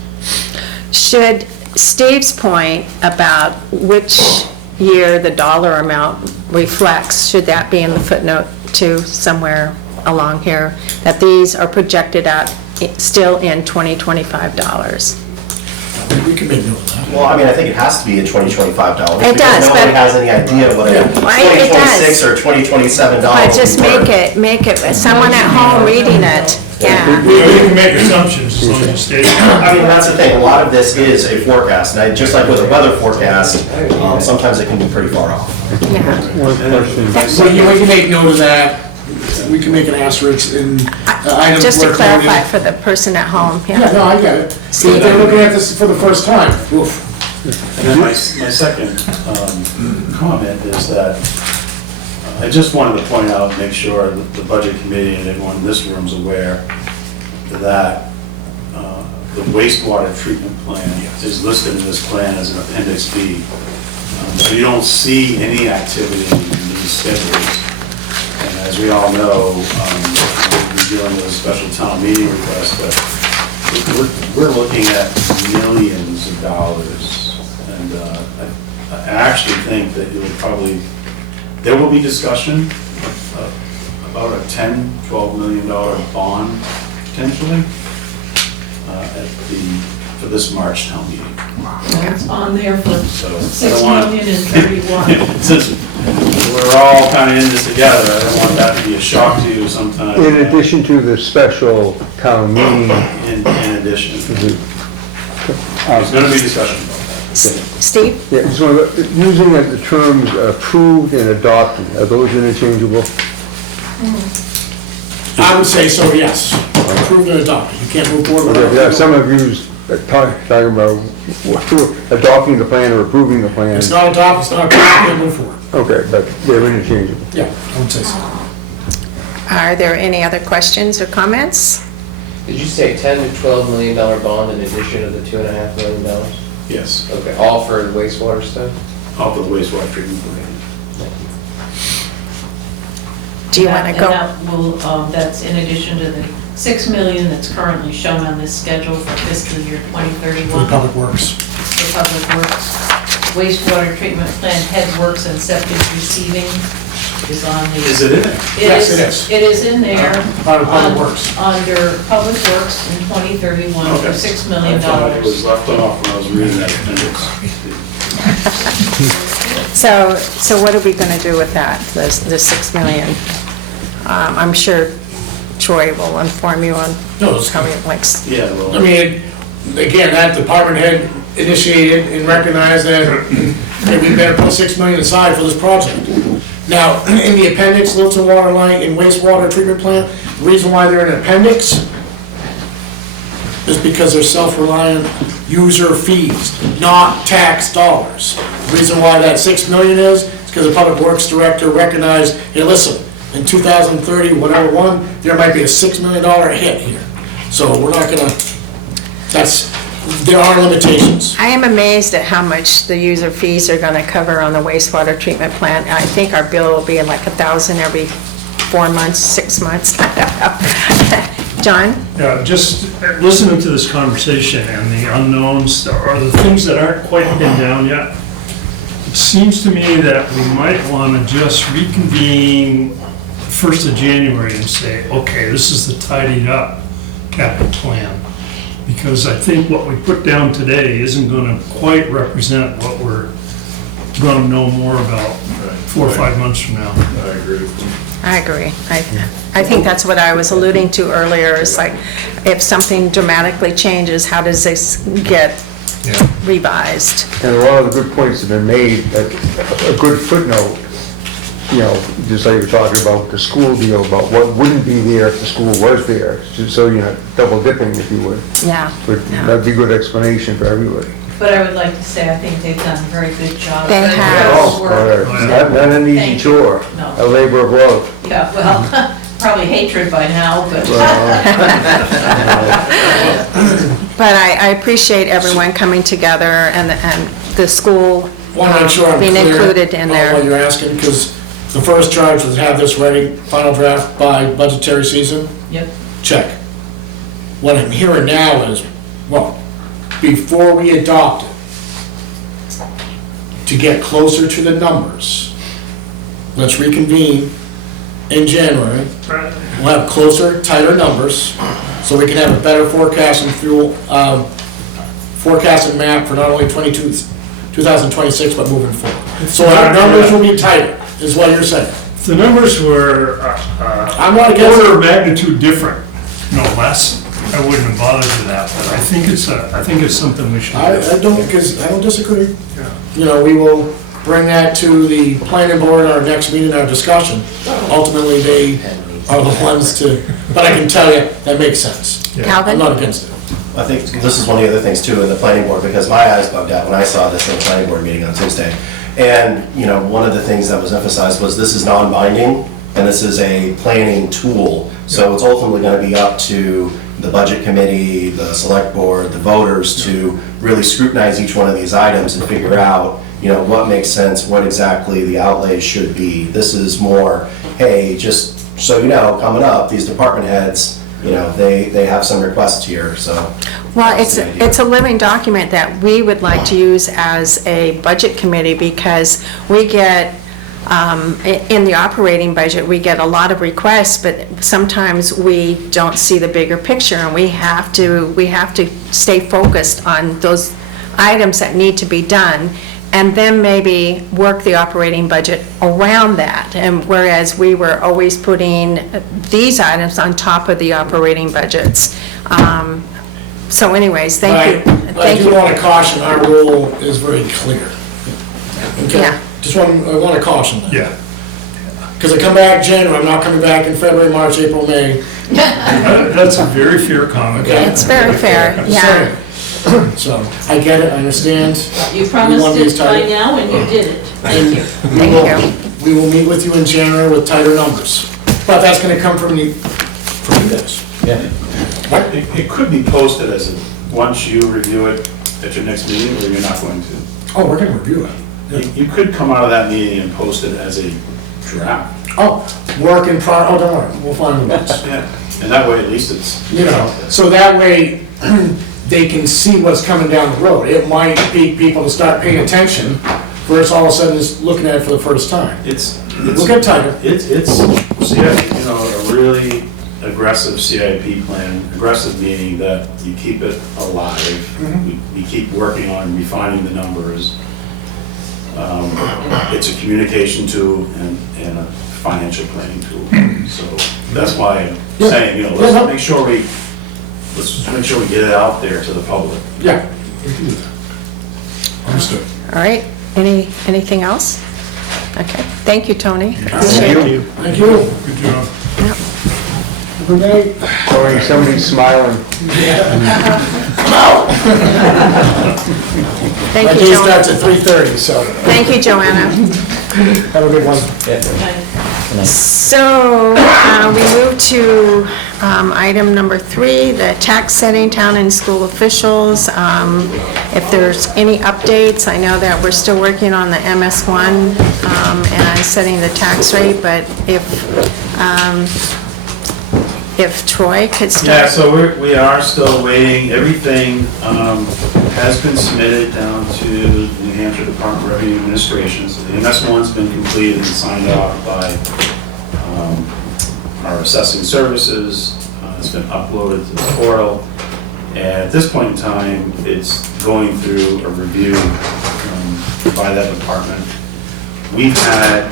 Should Steve's point about which year the dollar amount reflects, should that be in the footnote too, somewhere along here, that these are projected out still in 2025 dollars? We can make note of that. Well, I mean, I think it has to be in $2025. It does, Because nobody but- has any idea what a Right, it does. 2026 or $2027 But just will be worth. make it, someone at home reading it, yeah. You can make assumptions as long as you state it. I mean, that's the thing, a lot of this is a forecast, and just like with a weather forecast, sometimes it can be pretty far off. Yeah. So we can make note of that, we can make an asterisk in items. Just to worth clarify noting. for the person at home, Yeah, yeah. no, I get it. See, if they're looking at this for the first time, oof. And then my second comment is that I just wanted to point out, make sure that the budget committee and everyone in this room is aware that the wastewater treatment plan is listed in this plan as an appendix B. So you don't see any activity in these schedules. And as we all know, we're dealing with a special town meeting request, but we're looking at millions of dollars. And I actually think that you would probably, there will be discussion about a $10-12 million bond potentially for this March town meeting. It's on there for So I 6 don't want, million and 31. since we're all kind of in this together, I don't want that to be a shock to you sometime. In addition to the special town meeting, In addition, there's going to be discussion about that. Steve? yeah, so using the terms approved and adopted, are those interchangeable? I would say so, yes. Approved and adopted, you can't move forward without. Yeah, some have used, talking about adopting the plan or approving the plan. It's not adopted, it's not approved, you can't move forward. Okay, but they're interchangeable. Yeah, I would say so. Are there any other questions or comments? Did you say $10 to $12 million bond in addition to the $2.5 million? Yes, Okay, all for the wastewater stuff? off of the wastewater treatment plan. Do you want to And go? that will, that's in addition to the 6 million that's currently shown on this schedule for fiscal year 2031. For the public works. For public works. Wastewater treatment plant head works and septic receiving is on the. Is it in there? Yes, it is. It is in there. Part of public works. Under public works in 2031 for Okay. $6 million. I thought it was left off when I was reading that appendix. So what are we going to do with that, the 6 million? I'm sure Troy will inform you on No, it's how he likes. Yeah, well. I mean, again, that department head initiated and recognized that we better put 6 million aside for this project. Now, in the appendix, Littleton Water Line and Wastewater Treatment Plant, the reason why they're an appendix is because they're self-reliant user fees, not tax dollars. The reason why that 6 million is because the Public Works Director recognized, hey, listen, in 2030, whatever one, there might be a $6 million hit here. So we're not gonna, there are limitations. I am amazed at how much the user fees are gonna cover on the wastewater treatment plant. I think our bill will be like $1,000 every 4 months, 6 months, I don't know. John? Yeah, just listening to this conversation and the unknowns, or the things that aren't quite pinned down yet, it seems to me that we might want to just reconvene 1st of January and say, okay, this is the tidied up capital plan. Because I think what we put down today isn't going to quite represent what we're going to know more about 4 or 5 months from now. I agree. I agree. I think that's what I was alluding to earlier, is like, if something dramatically changes, how does this get revised? And a lot of the good points have been made, that a good footnote, you know, just like you were talking about the school deal, about what wouldn't be there if the school was there, so you're not double dipping, if you would. Yeah. That'd be a good explanation for everybody. But I would like to say, I think they've done a very good job. They Very have. good Oh, work. not an easy Thank you. chore, No. a labor of love. Yeah, well, probably hatred by now, but. But I appreciate everyone coming together and the school Want to make sure I'm being clear included in on what there. you're asking, because the first charge was have this ready, final draft by budgetary season. Yep. Check. What I'm hearing now is, well, before we adopt it, to get closer to the numbers, let's reconvene in January. We'll have closer, tighter numbers, so we can have a better forecast and forecast and map for not only 2026, but moving forward. So our numbers will be tighter, is what you're saying. If the numbers were I'm not against order it. of magnitude different, no less, I wouldn't have bothered with that, but I think it's something we should do. I don't, because I don't disagree. Yeah. You know, we will bring that to the planning board, our next meeting, our discussion. Ultimately, they are the ones to, but I can tell you, that makes sense. I'm Calvin? not against it. I think this is one of the other things too in the planning board, because my eyes bugged out when I saw this in the planning board meeting on Tuesday. And, you know, one of the things that was emphasized was this is non-binding, and this is a planning tool. So it's ultimately gonna be up to the budget committee, the select board, the voters to really scrutinize each one of these items and figure out, you know, what makes sense, what exactly the outlays should be. This is more, hey, just so you know, coming up, these department heads, you know, they have some requests here, so. Well, that's the idea. it's a living document that we would like to use as a budget committee, because we get, in the operating budget, we get a lot of requests, but sometimes we don't see the bigger picture, and we have to stay focused on those items that need to be done, and then maybe work the operating budget around that. And whereas we were always putting these items on top of the operating budgets. So anyways, thank you. But I do want to caution, our rule is very clear. Okay? Yeah. I want to caution that. Yeah. Because I come back January, I'm not coming back in February, March, April, May. That's a very fair comment. Okay. It's very fair, Just yeah. saying. So, I get it, I understand. You We promised want these it by tight. now, and you did it. Thank you. Thank you. We will meet with you in January with tighter numbers. But that's gonna come from you guys. It could be posted as a, once you review it at your next meeting, or you're not going to. Oh, we're gonna review it. You could come out of that meeting and post it as a draft. Oh, don't worry, we'll find the notes. Yeah, and that way at least it's. You know, so that way, they can see what's coming down the road. It might pique people to start paying attention, versus all of a sudden just looking at it for the first time. We'll get tighter. It's CIP, you know, a really aggressive CIP plan, aggressive meaning that you keep it alive. We keep working on refining the numbers. It's a communication tool and a financial planning tool. So that's why I'm saying, you know, let's make sure we get it out there to the public. Yeah. we can do that. Understood. All right, anything else? Okay, thank you, Tony. Thank you. Thank you. Good job. Good night. Sorry, somebody's smiling. Thank My you, day Joanna. starts at 3:30, so Thank you, Joanna. have a good one. So, we move to item number 3, the tax setting, town and school officials. If there's any updates, I know that we're still working on the MS1 and setting the tax rate, but if Troy could Yeah, start. so we are still waiting. Everything has been submitted down to the New Hampshire Department of Revenue Administration. So the MS1's been completed and signed off by our assessing services. It's been uploaded to the portal. And at this point in time, it's going through a review by that department. We've had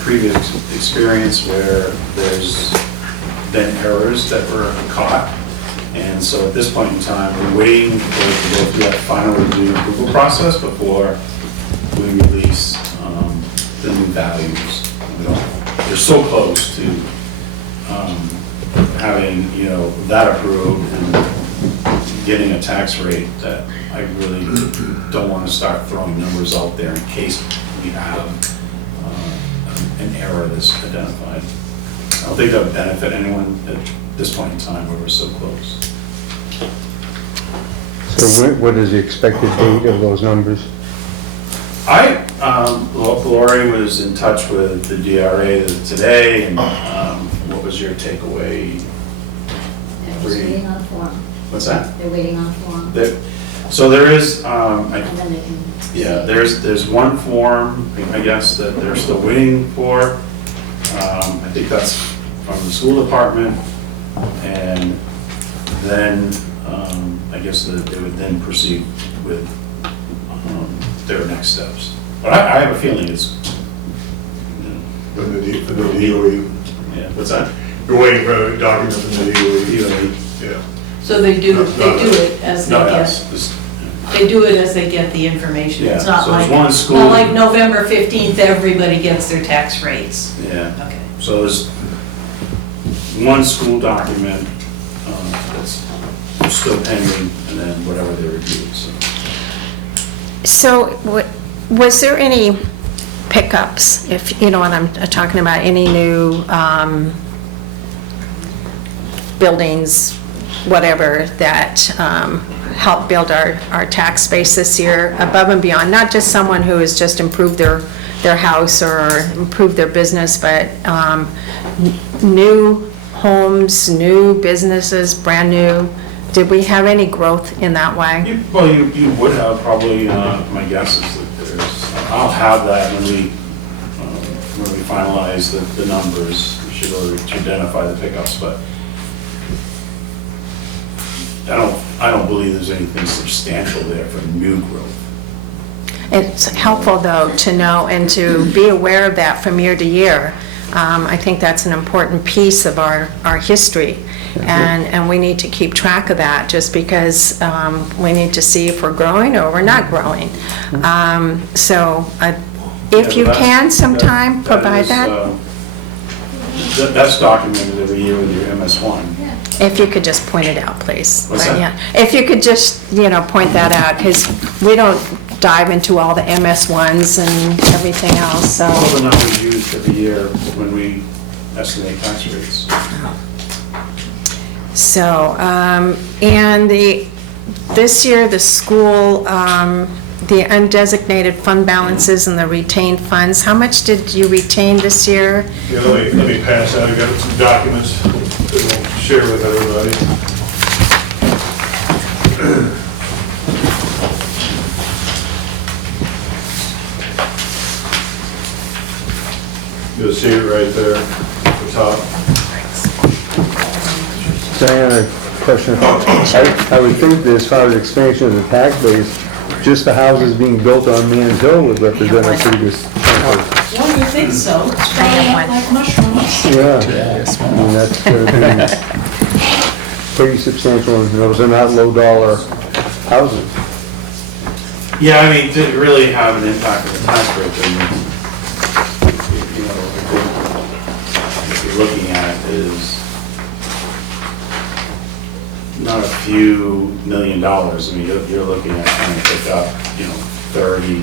previous experience where there's been errors that were caught. And so at this point in time, we're waiting for it to go through that final review and approval process before we release the new values. They're so close to having, that approved and getting a tax rate that I really don't want to start throwing numbers out there in case we have an error that's identified. I don't think that would benefit anyone at this point in time where we're so close. So what is the expected date of those numbers? Lori was in touch with the DRA today, and what was your takeaway? They're just waiting on a form. What's that? They're waiting on a form. So there is, And then they can. yeah, there's one form, I guess, that they're still waiting for. I think that's from the school department, and then I guess that they would then proceed with their next steps. But I have a feeling it's, For the DOE, yeah, what's that? you're waiting for a document from the DOE, yeah. So they do it as they No, get, yes, they do it as they get the information. It's Yeah, not so there's like, one school- not like November 15th, everybody gets their tax rates. yeah. Okay. So there's one school document that's still pending, and then whatever they reviewed, so. So, was there any pickups, if you know what I'm talking about, any new buildings, whatever, that help build our tax base this year above and beyond? Not just someone who has just improved their house or improved their business, but new homes, new businesses, brand new. Did we have any growth in that way? Well, you would have probably, my guess is that there's, I'll have that when we finalize the numbers. We should be able to identify the pickups, but I don't believe there's anything substantial there for new growth. It's helpful, though, to know and to be aware of that from year to year. I think that's an important piece of our history, and we need to keep track of that, just because we need to see if we're growing or we're not growing. So if you can sometime provide that. That's documented every year with your MS1. If you could just point it out, please. What's that? Yeah. If you could just, point that out, because we don't dive into all the MS1s and everything else, so. All the numbers used every year when we estimate tax rates. So, and this year, the school, the undesignated fund balances and the retained funds, how much did you retain this year? Yeah, let me pass out, I got some documents that we'll share with everybody. You'll see it right there at the top. Diana, question. I would think that as far as expansion of the tax base, just the houses being built on Man's Hill would represent a pretty good chunk of. Well, you think so? Sprouting up like mushrooms. Yeah, I mean, that's gonna be pretty substantial, and those are not low dollar houses. Yeah, I mean, to really have an impact on the tax rate, then, you know, what you're looking at is not a few $1 million. I mean, you're looking at trying to pick up, you know, $30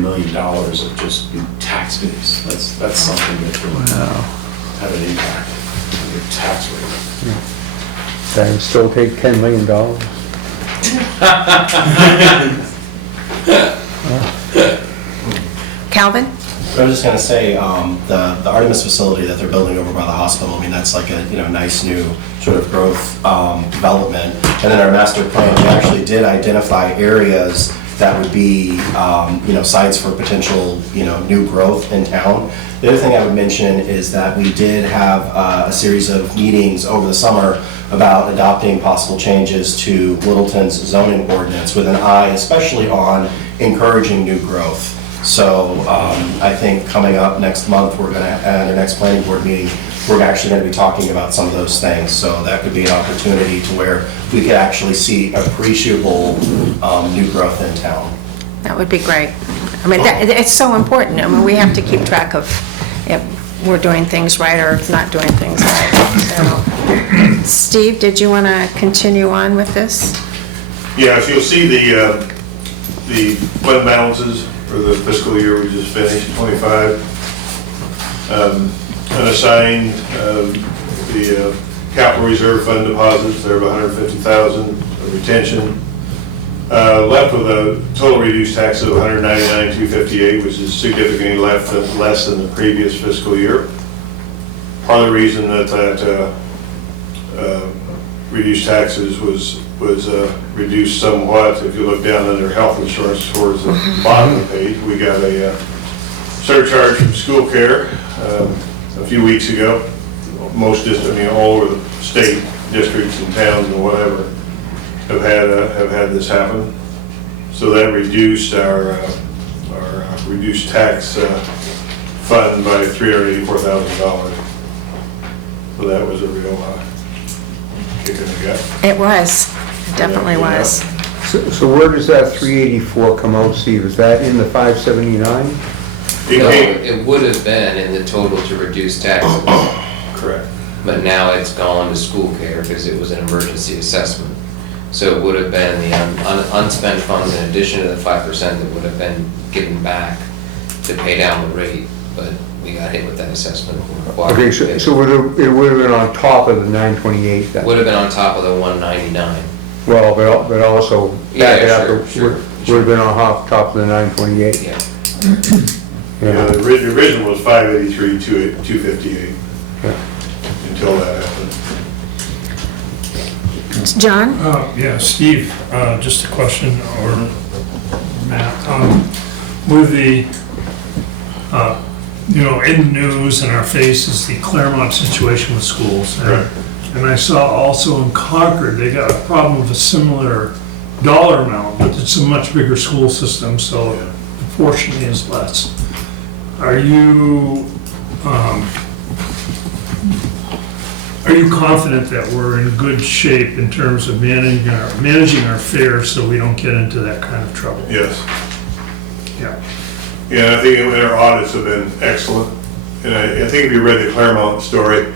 million of just tax base. That's something that will have an impact on your tax rate. Can I still take $10 million? Calvin? I was just gonna say, the Artemis facility that they're building over by the hospital, I mean, that's like a, nice new sort of growth, development. And then our master plan, we actually did identify areas that would be, sites for potential, new growth in town. The other thing I would mention is that we did have a series of meetings over the summer about adopting possible changes to Littleton's zoning ordinance with an eye especially on encouraging new growth. So I think coming up next month, we're going to, at our next planning board meeting, we're actually going to be talking about some of those things. So that could be an opportunity to where we could actually see appreciable new growth in town. That would be great. I mean, it's so important. I mean, we have to keep track of if we're doing things right or not doing things right. So, Steve, did you want to continue on with this? Yeah, if you'll see the fund balances for the fiscal year we just finished, 25, unassigned, the capital reserve fund deposits, they're about 150,000 of retention. Left with a total reduced tax of 199,258, which is significantly less than the previous fiscal year. Part of the reason that reduced taxes was reduced somewhat, if you look down under health insurance towards the bottom of the page, we got a surcharge from school care a few weeks ago. Most all over the state, districts and towns and whatever have had this happen. So that reduced our reduced tax fund by $384,000. So that was a real kick in the gut. It was. It definitely was. So where does that 384 come out, Steve? Is that in the 579? No, it would have been in the total to reduce taxes. Correct. But now it's gone to school care because it was an emergency assessment. So it would have been the unspent funds in addition to the 5% that would have been given back to pay down the rate, but we got hit with that assessment. Okay, so it would have been on top of the 928 then? Would have been on top of the 199. Well, but also, back it up, sure. would have been on top of the 928? Yeah. Yeah, the original was 583, 258, until that happened. John? Yeah, Steve, just a question, or Matt, with the, in the news and our face is the Claremont situation with schools. And I saw also in Concord, they got a problem with a similar dollar amount, but it's a much bigger school system, so proportionally is less. Are you confident that we're in good shape in terms of managing our affairs so we don't get into that kind of trouble? Yes. Yeah. Yeah, I think our audits have been excellent. And I think if you read the Claremont story,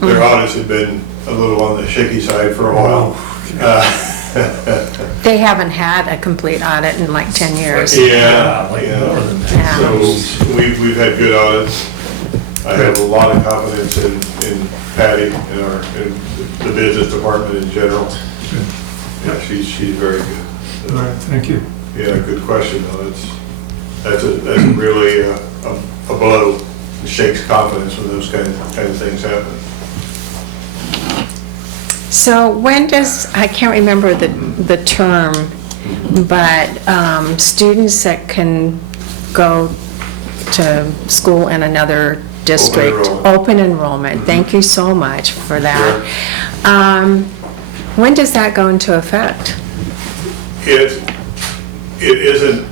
their audits have been a little on the shaky side for a while. They haven't had a complete audit in like 10 years. More than that. Yeah. So we've had good audits. I have a lot of confidence in Patty and the business department in general. Yeah, she's very good. All right, thank you. Yeah, good question though. That's really a blow. It shakes confidence when those kind of things happen. So when does, I can't remember the term, but students that can go to school in another district, open enrollment, thank you so much for that. When does that go into effect? It isn't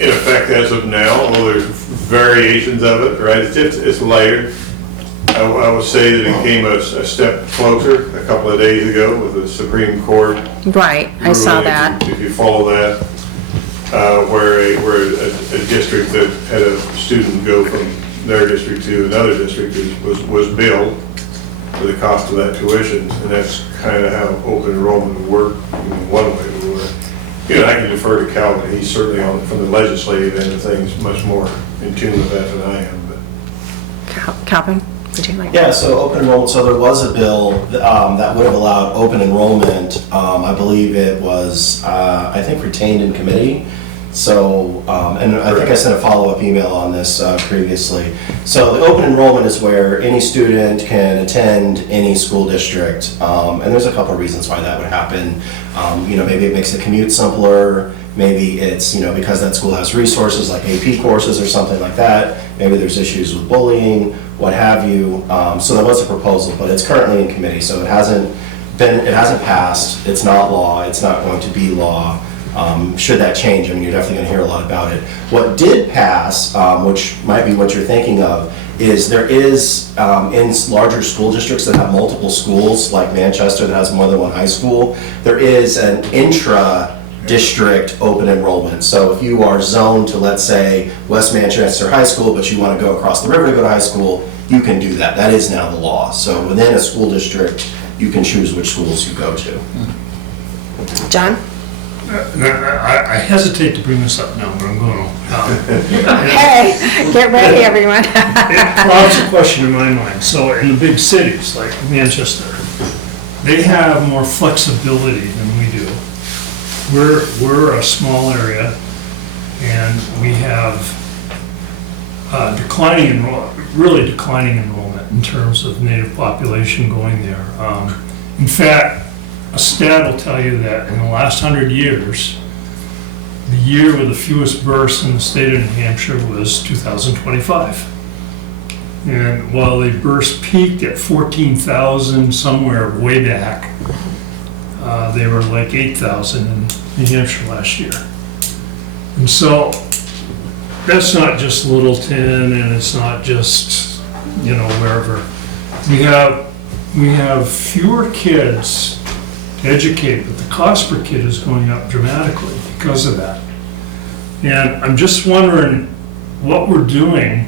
in effect as of now, although there's variations of it, right? It's layered. I would say that it came a step closer a couple of days ago with the Supreme Court. Right, I saw ruling, that. If you follow that. where a district that had a student go from their district to another district was billed for the cost of that tuition, and that's kind of how open enrollment would work in one way. I can defer to Calvin. He's certainly from the legislative end of things, much more in tune with that than I am. But Calvin, would you like? Yeah, so open enrollment, so there was a bill that would have allowed open enrollment. I believe it was, I think, retained in committee. So, and I think I sent a follow-up email on this previously. So the open enrollment is where any student can attend any school district. And there's a couple of reasons why that would happen. Maybe it makes the commute simpler. Maybe it's, because that school has resources like AP courses or something like that. Maybe there's issues with bullying, what have you. So there was a proposal, but it's currently in committee. So it hasn't passed. It's not law. It's not going to be law. Should that change, you're definitely going to hear a lot about it. What did pass, which might be what you're thinking of, is there is, in larger school districts that have multiple schools, like Manchester that has more than one high school, there is an intra-district open enrollment. So if you are zoned to, let's say, West Manchester High School, but you want to go across the river to go to high school, you can do that. That is now the law. So within a school district, you can choose which schools you go to. John? I hesitate to bring this up now, but I'm going to. Okay, get ready, everyone. It prompts a question in my mind. So in the big cities like Manchester, they have more flexibility than we do. We're a small area, and we have really declining enrollment in terms of native population going there. In fact, a stat will tell you that in the last 100 years, the year with the fewest births in the state of New Hampshire was 2025. And while the births peaked at 14,000 somewhere way back, they were like 8,000 in New Hampshire last year. And so that's not just Littleton, and it's not just, wherever. We have fewer kids educate, but the cost per kid is going up dramatically because of that. And I'm just wondering what we're doing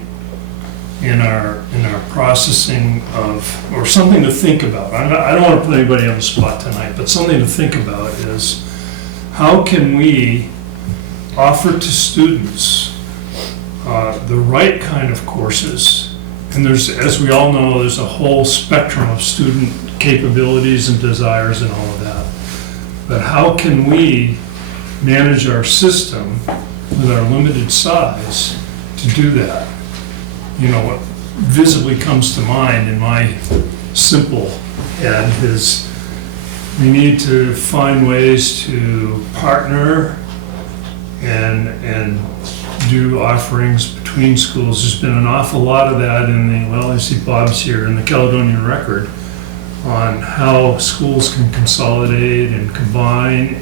in our processing of, or something to think about. I don't want to put anybody on the spot tonight, but something to think about is how can we offer to students the right kind of courses. And there's, as we all know, there's a whole spectrum of student capabilities and desires and all of that. But how can we manage our system with our limited size to do that? What visibly comes to mind in my simple head is we need to find ways to partner and do offerings between schools. There's been an awful lot of that in I see Bob's here, in the Caledonian Record, on how schools can consolidate and combine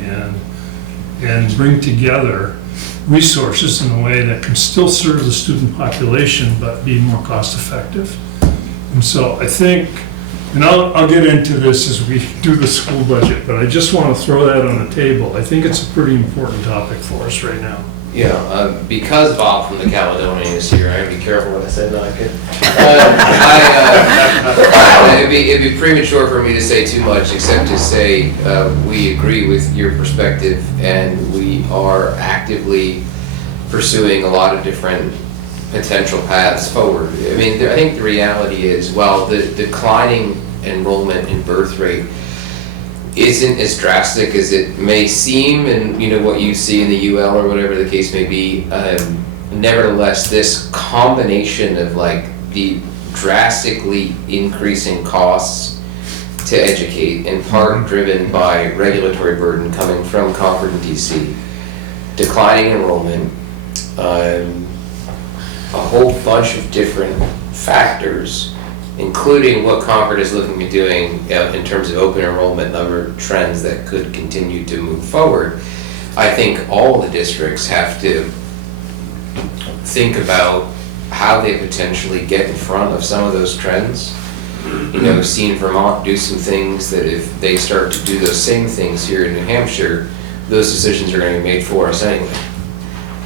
and bring together resources in a way that can still serve the student population but be more cost effective. And so I think, and I'll get into this as we do the school budget, but I just want to throw that on the table. I think it's a pretty important topic for us right now. Yeah, because Bob from the Caledonian is here, I have to be careful what I said. No, I could. It'd be premature for me to say too much, except to say we agree with your perspective, and we are actively pursuing a lot of different potential paths forward. I think the reality is, while the declining enrollment and birth rate isn't as drastic as it may seem, and what you see in the UL or whatever the case may be, nevertheless, this combination of the drastically increasing costs to educate, in part driven by regulatory burden coming from Concord and DC, declining enrollment, a whole bunch of different factors, including what Concord is looking at doing in terms of open enrollment number trends that could continue to move forward. I think all the districts have to think about how they potentially get in front of some of those trends. Seen Vermont do some things that if they start to do those same things here in New Hampshire, those decisions are going to be made for us anyway.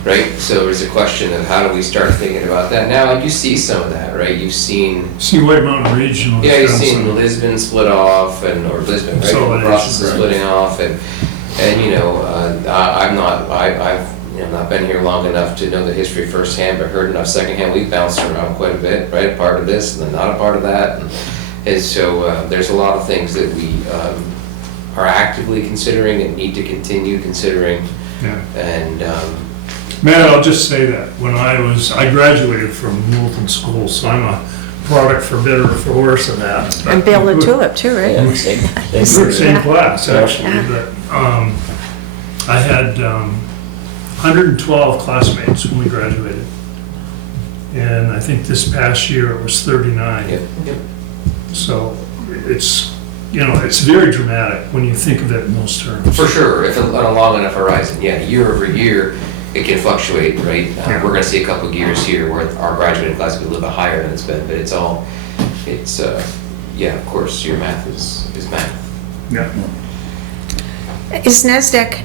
right? So there's a question of how do we start thinking about that? Now, you see some of that, right? You've seen, See White Mountain Regional. yeah, you've has seen some- Lisbon split off, or Lisbon, right? Consolidation, Process is right. splitting off, and I've not been here long enough to know the history firsthand, but heard enough secondhand. We've bounced around quite a bit, right? Part of this, and then not a part of that. And so there's a lot of things that we are actively considering and need to continue considering. Yeah. And Matt, I'll just say that, when I graduated from Littleton School, so I'm a product for better or for worse of that. And Bill the Tulip too, right? We were same class, actually, Yeah. but I had 112 classmates when we graduated. And I think this past year it was 39. Yep. So it's, it's very dramatic when you think of it in those terms. for sure, if on a long enough horizon, yeah, year over year, it can fluctuate, right? Yeah. We're gonna see a couple of years here where our graduating class will be a little bit higher than it's been, but yeah, of course, your math is math. Yeah. Is NASDAQ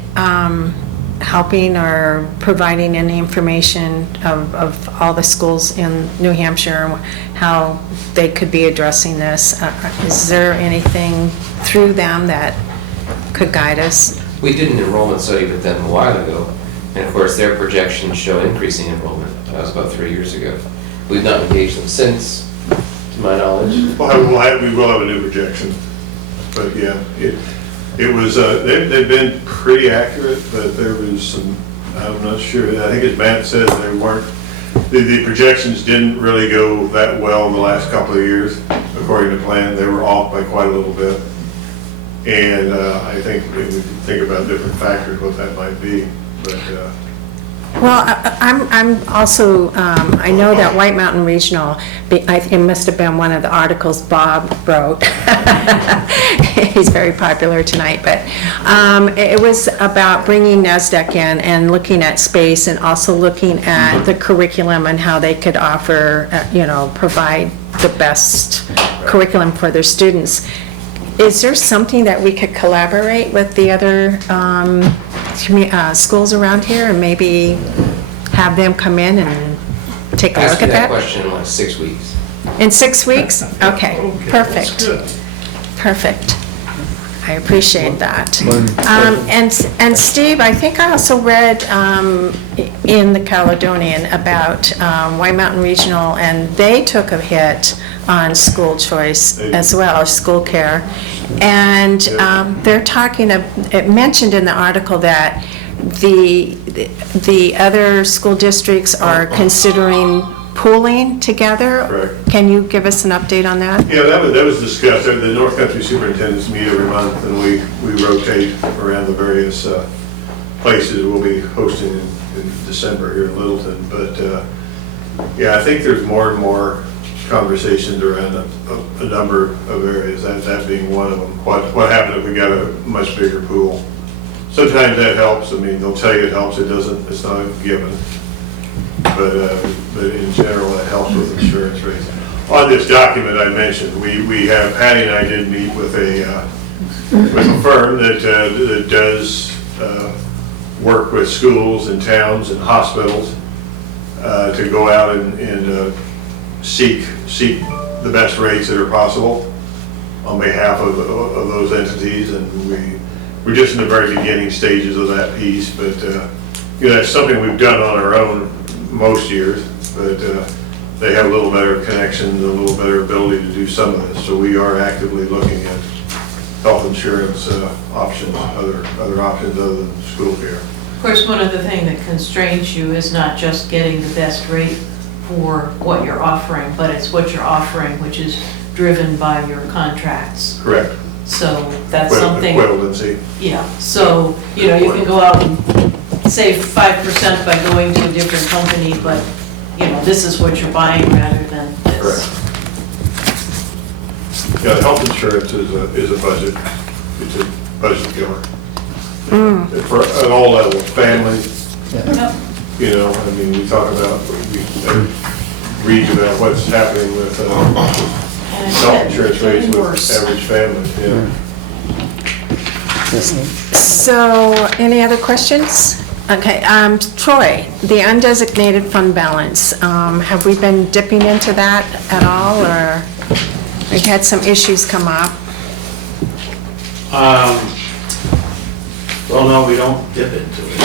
helping or providing any information of all the schools in New Hampshire, how they could be addressing this? Is there anything through them that could guide us? We did an enrollment study with them a while ago, and of course, their projections show increasing enrollment. That was about 3 years ago. We've not engaged them since, to my knowledge. We will have a new projection, but yeah, it was, they've been pretty accurate, but there was some, I'm not sure, I think as Matt said, they weren't, the projections didn't really go that well in the last couple of years, according to plan. They were off by quite a little bit. And I think we can think about different factors, what that might be, but. Well, I'm also, I know that White Mountain Regional, it must have been one of the articles Bob wrote. He's very popular tonight, but it was about bringing NASDAQ in and looking at space and also looking at the curriculum and how they could offer, provide the best curriculum for their students. Is there something that we could collaborate with the other schools around here and maybe have them come in and take a Ask look you at that that? question in like 6 weeks. In 6 weeks? Okay, That's perfect, good. perfect. I appreciate that. And Steve, I think I also read in the Caledonian about White Mountain Regional, and they took a hit on school choice as well, school care. And they're talking, it mentioned in the article that the other school districts are considering pooling together. Correct. Can you give us an update on that? Yeah, that was discussed. The North Country superintendents meet every month, and we rotate around the various places we'll be hosting in December here in Littleton. But yeah, I think there's more and more conversations around a number of areas, that being one of them. What happens if we got a much bigger pool? Sometimes that helps. I mean, they'll tell you it helps. It doesn't. It's not a given. But in general, it helps with insurance rates. On this document I mentioned, we have, Patty and I did meet with a firm that does work with schools and towns and hospitals to go out and seek the best rates that are possible on behalf of those entities. And we're just in the very beginning stages of that piece, but that's something we've done on our own most years, but they have a little better connections, a little better ability to do some of this. So we are actively looking at health insurance options, other options other than school care. Of course, one other thing that constrains you is not just getting the best rate for what you're offering, but it's what you're offering, which is driven by your contracts. Correct. So that's something. Equivalency. Yeah, so, you can go out and save 5% by going to a different company, but, this is what you're buying rather than this. Correct. Yeah, the health insurance is a budget. It's a budget killer. For at all levels, families, Yep. I mean, we talk about, read about what's happening with health insurance rates with average families, yeah. So, any other questions? Okay, Troy, the undesignated fund balance, have we been dipping into that at all, or we've had some issues come up? Well, no, we don't dip into it.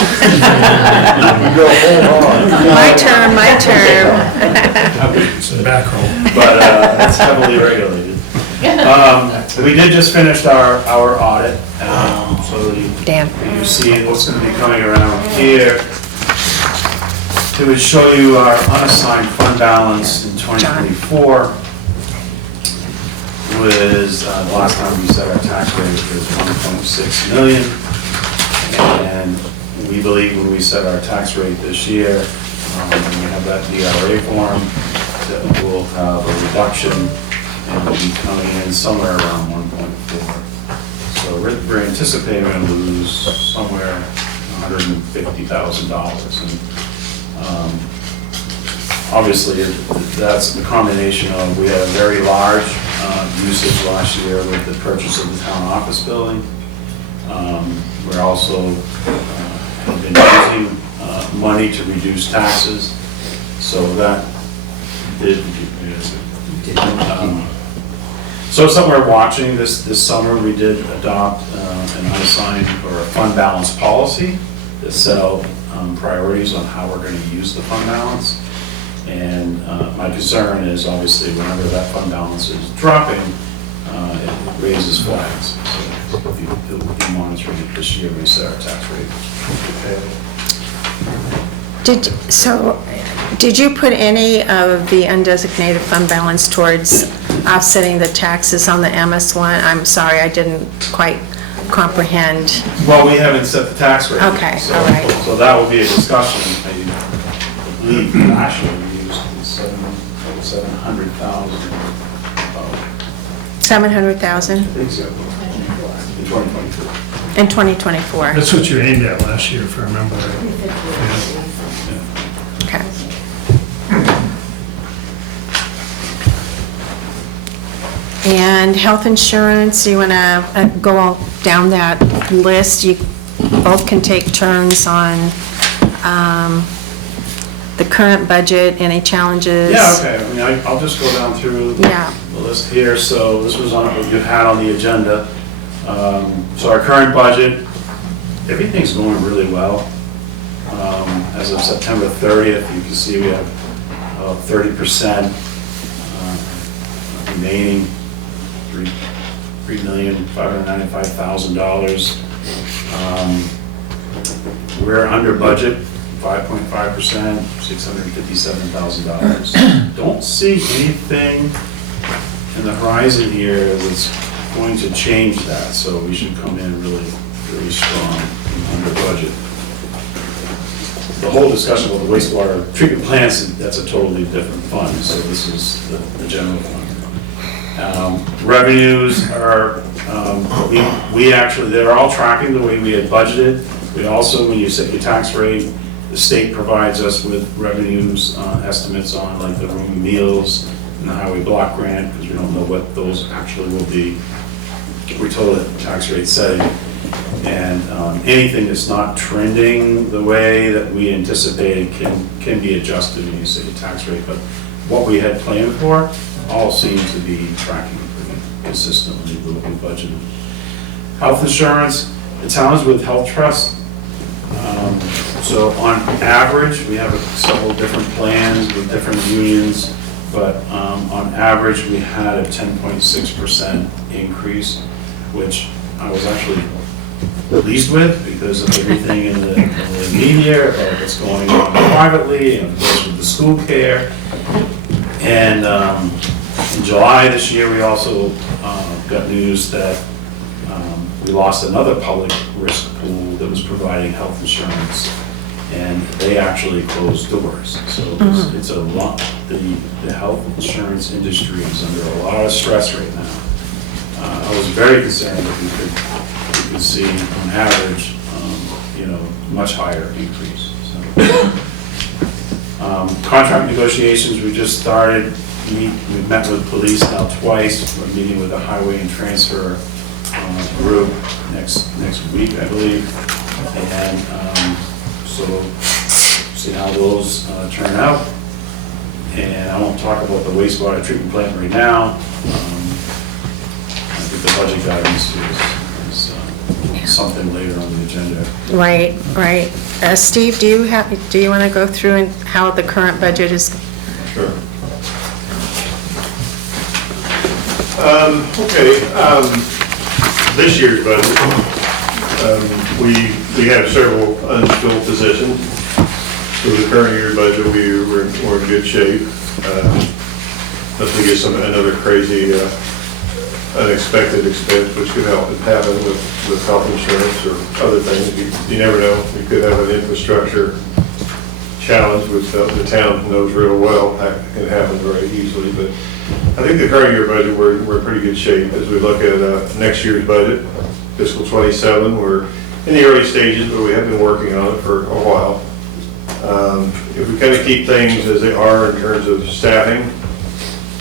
My term. Back roll. But it's heavily regulated. We did just finish our audit, so Dan. you see what's going to be coming around here. It would show you our unassigned fund balance in 2024 was, the last time we set our tax rate was 1.6 million. And we believe when we set our tax rate this year, when we have that DRA form, that we'll have a reduction and we'll be coming in somewhere around 1.4. So we're anticipating we're going to lose somewhere $150,000. And obviously, that's the combination of, we had a very large usage last year with the purchase of the town office building. We're also have been using money to reduce taxes, so that did. So it's something we're watching. This summer we did adopt an unassigned or a fund balance policy that set out priorities on how we're going to use the fund balance. And my concern is obviously whenever that fund balance is dropping, it raises flags. So we'll be monitoring it this year when we set our tax rate. Did you put any of the undesignated fund balance towards offsetting the taxes on the MS1? I'm sorry, I didn't quite comprehend. Well, we haven't set the tax rate. Okay, so, all right. So that will be a discussion. I believe last year we used 700,000. 700,000 I think so. In 2024. in 2024? That's what you aimed at last year, if I remember right. Okay. And health insurance, you want to go all down that list? You both can take turns on the current budget, any challenges? Yeah, okay. I mean, I'll just go down through Yeah. the list here. So this was on what you had on the agenda. So our current budget, everything's going really well. As of September 30th, you can see we have 30% remaining, $3,595,000. We're under budget, 5.5%, $657,000. Don't see anything in the horizon here that's going to change that, so we should come in really, really strong under budget. The whole discussion about the wastewater treatment plants, that's a totally different fund, so this is the general fund. Revenues are, we actually, they're all tracking the way we had budgeted. We also, when you set your tax rate, the state provides us with revenues estimates on like the room and meals and the highway block grant, because we don't know what those actually will be. We're told that tax rate setting, and anything that's not trending the way that we anticipated can be adjusted when you set your tax rate. But what we had planned for all seems to be tracking pretty consistently with what we budgeted. Health insurance, the towns with health trust. So on average, we have several different plans with different unions, but on average, we had a 10.6% increase, which I was actually pleased with because of everything in the media, of what's going on privately, and of course with the school care. And in July this year, we also got news that we lost another public risk pool that was providing health insurance, and they actually closed doors. So it's a lot. The health insurance industry is under a lot of stress right now. I was very concerned that we could see on average, much higher increase. So, contract negotiations, we just started. We've met with police now twice. We're meeting with the highway and transfer group next week, I believe. And so see how those turn out. And I won't talk about the wastewater treatment plant right now. I think the budget guidance is something later on the agenda. Right, right. Steve, do you want to go through and how the current budget is? Sure. Okay, this year's budget, we have several unfilled positions. So the current year budget, we're in good shape. Unless we get another crazy, unexpected expense, which could happen with health insurance or other things. You never know. We could have an infrastructure challenge, which the town knows real well. That can happen very easily. But I think the current year budget, we're in pretty good shape. As we look at next year's budget, fiscal 27, we're in the early stages, but we have been working on it for a while. If we kind of keep things as they are in terms of staffing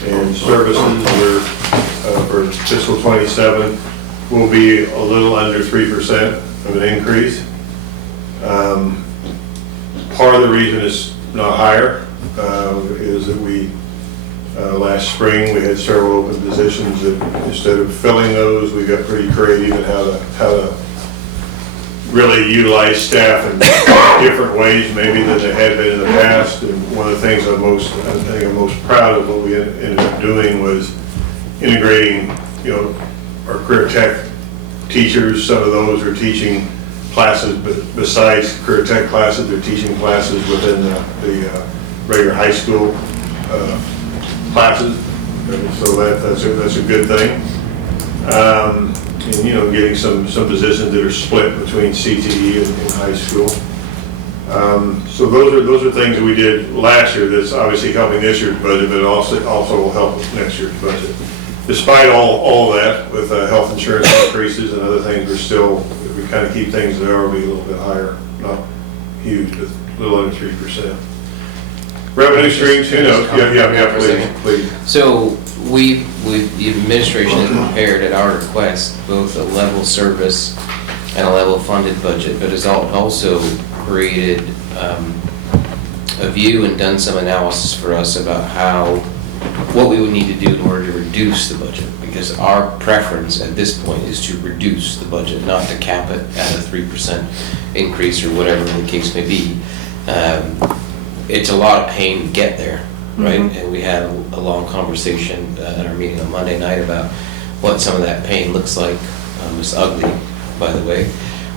and services, for fiscal 27, will be a little under 3% of an increase. Part of the reason it's not higher is that we, last spring, we had several open positions that instead of filling those, we got pretty creative in how to really utilize staff in different ways maybe than they had been in the past. And one of the things I'm most proud of what we ended up doing was integrating, our career tech teachers. Some of those are teaching classes, but besides career tech classes, they're teaching classes within the regular high school classes. So that's a good thing. And getting some positions that are split between CTE and high school. So those are things that we did last year that's obviously helping this year's budget, but it also will help next year's budget. Despite all that, with health insurance increases and other things, we're still, if we kind of keep things there, we'll be a little bit higher. Not huge, but a little under 3%. Revenue streams, who knows? Yeah, please. So the administration has prepared at our request both a level service and a level funded budget, but has also created a view and done some analysis for us about what we would need to do in order to reduce the budget. Because our preference at this point is to reduce the budget, not to cap it at a 3% increase or whatever the case may be. It's a lot of pain to get there, right? Mm-hmm. And we had a long conversation at our meeting on Monday night about what some of that pain looks like. It's ugly, by the way,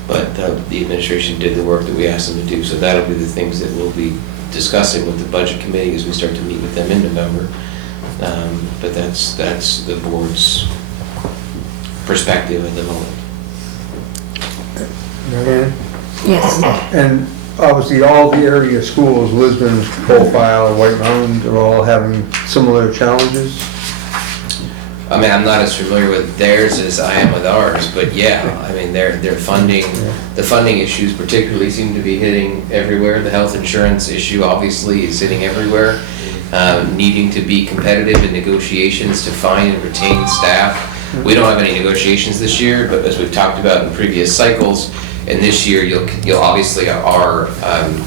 but the administration did the work that we asked them to do. So that'll be the things that we'll be discussing with the budget committee as we start to meet with them in November. But that's the board's perspective at the moment. Marianne? Yes. And obviously, all the area schools, Lisbon, Profile, White Mountain, are all having similar challenges. I mean, I'm not as familiar with theirs as I am with ours, but yeah, I mean, their funding, the funding issues particularly seem to be hitting everywhere. The health insurance issue obviously is hitting everywhere. Needing to be competitive in negotiations to find and retain staff. We don't have any negotiations this year, but as we've talked about in previous cycles, and this year you'll obviously, our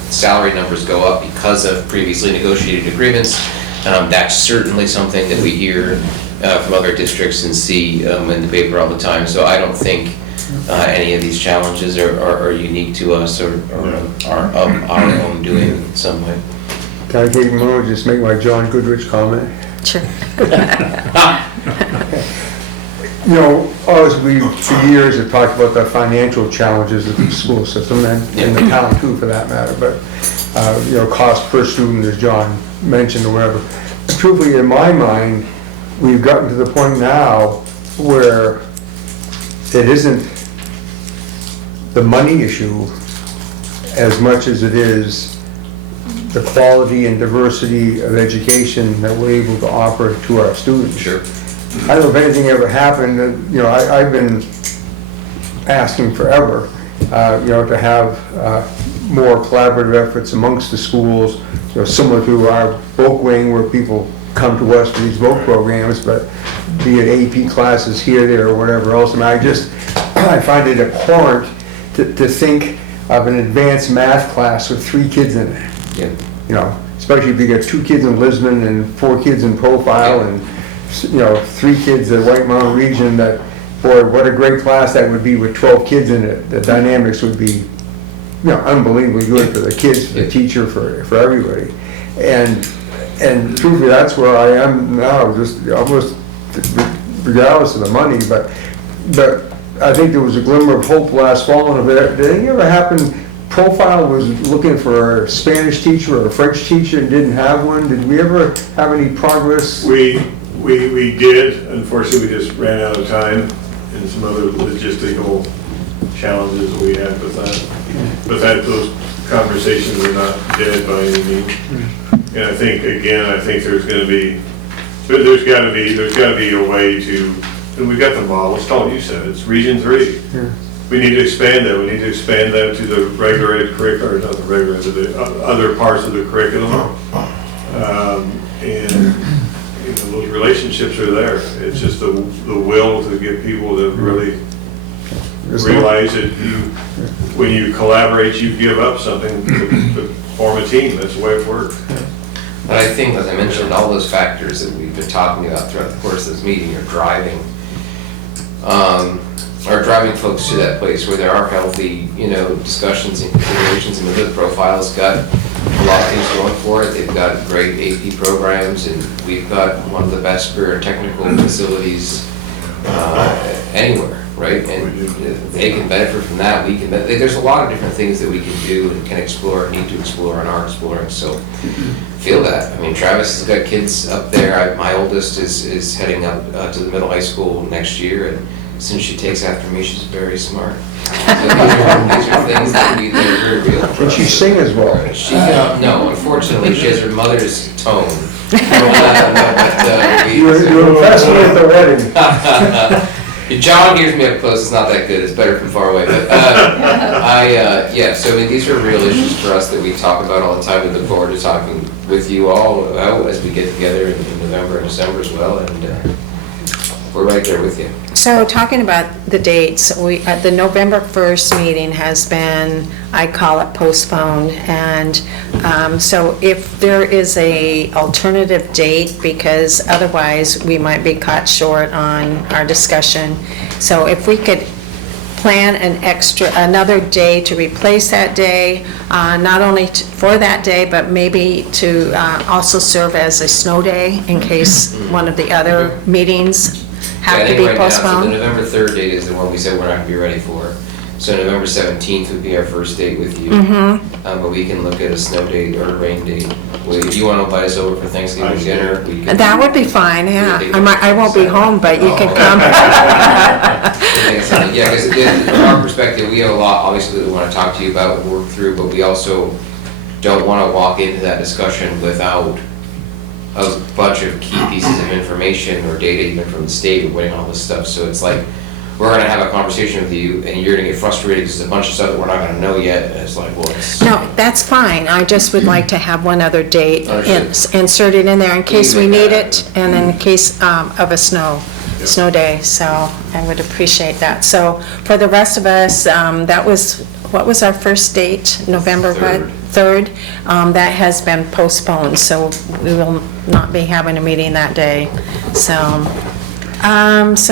salary numbers go up because of previously negotiated agreements. That's certainly something that we hear from other districts and see in the paper all the time. So I don't think any of these challenges are unique to us or are of our own doing in some way. Can I take a moment to just make my John Goodrich comment? Sure. Always we, for years, have talked about the financial challenges of the school system and the town too, for that matter. But, cost per student, as John mentioned or whatever. Truthfully, in my mind, we've gotten to the point now where it isn't the money issue as much as it is the quality and diversity of education that we're able to offer to our students. Sure. I don't know if anything ever happened, I've been asking forever, to have more collaborative efforts amongst the schools, similar to our voc wing where people come to us for these voc programs, but be it AP classes here, there, or whatever else. And I find it abhorrent to think of an advanced math class with 3 kids in it. Yeah. You know, especially if you got 2 kids in Lisbon and 4 kids in Profile and, 3 kids at White Mountain Region, that, boy, what a great class that would be with 12 kids in it. The dynamics would be, unbelievably good for the kids, for the teacher, for everybody. And truthfully, that's where I am now, just almost regardless of the money, but I think there was a glimmer of hope last fall, and did it ever happen, Profile was looking for a Spanish teacher or a French teacher and didn't have one? Did we ever have any progress? We did, unfortunately, we just ran out of time and some other logistical challenges we had with that. But those conversations are not dead by any means. And I think, again, there's got to be a way to, and we've got the model, it's all you said, it's Region 3. Yeah. We need to expand that. We need to expand that to the regular ed curriculum, or not the regular ed, to the other parts of the curriculum. And those relationships are there. It's just the will to get people to really realize that when you collaborate, you give up something to form a team. That's the way it works. But I think, as I mentioned, all those factors that we've been talking about throughout the course of this meeting are driving folks to that place where there are healthy, discussions and considerations. I mean, the Profile's got a lot of things going for it. They've got great AP programs, and we've got one of the best career and technical facilities anywhere, right? And they can benefit from that. We can. There's a lot of different things that we can do and can explore, need to explore, and are exploring. So feel that. I mean, Travis has got kids up there. My oldest is heading up to the middle high school next year, and since she takes after me, she's very smart. So these are things that are very real. Can she sing as well? No, unfortunately, she has her mother's tone. You were impressed with the wedding. John hears me up close, it's not that good, it's better from far away. But so I mean, these are real issues for us that we talk about all the time. We look forward to talking with you all about as we get together in November and December as well. And we're right there with you. So talking about the dates, the November 1st meeting has been, I call it postponed, and so if there is a alternative date, because otherwise we might be caught short on our discussion. So if we could plan another day to replace that day, not only for that day, but maybe to also serve as a snow day in case one of the other meetings have to be postponed. So the November 3rd date is the one we said we're not going to be ready for. So November 17th would be our first date with you. But we can look at a snow date or a rain date. If you want to invite us over for Thanksgiving dinner, we can. That would be fine, yeah. I won't be home, but you can come. Yeah, because from our perspective, we have a lot, obviously, that we want to talk to you about, work through, but we also don't want to walk into that discussion without a bunch of key pieces of information or data even from the state and winning all this stuff. So it's like, we're going to have a conversation with you and you're going to get frustrated because there's a bunch of stuff that we're not going to know yet. And it's like, well, it's... No, that's fine. I just would like to have one other date inserted in there in case we need it, and in case of a snow day. So I would appreciate that. So for the rest of us, what was our first date? November 3rd. That has been postponed, so we will not be having a meeting that day. So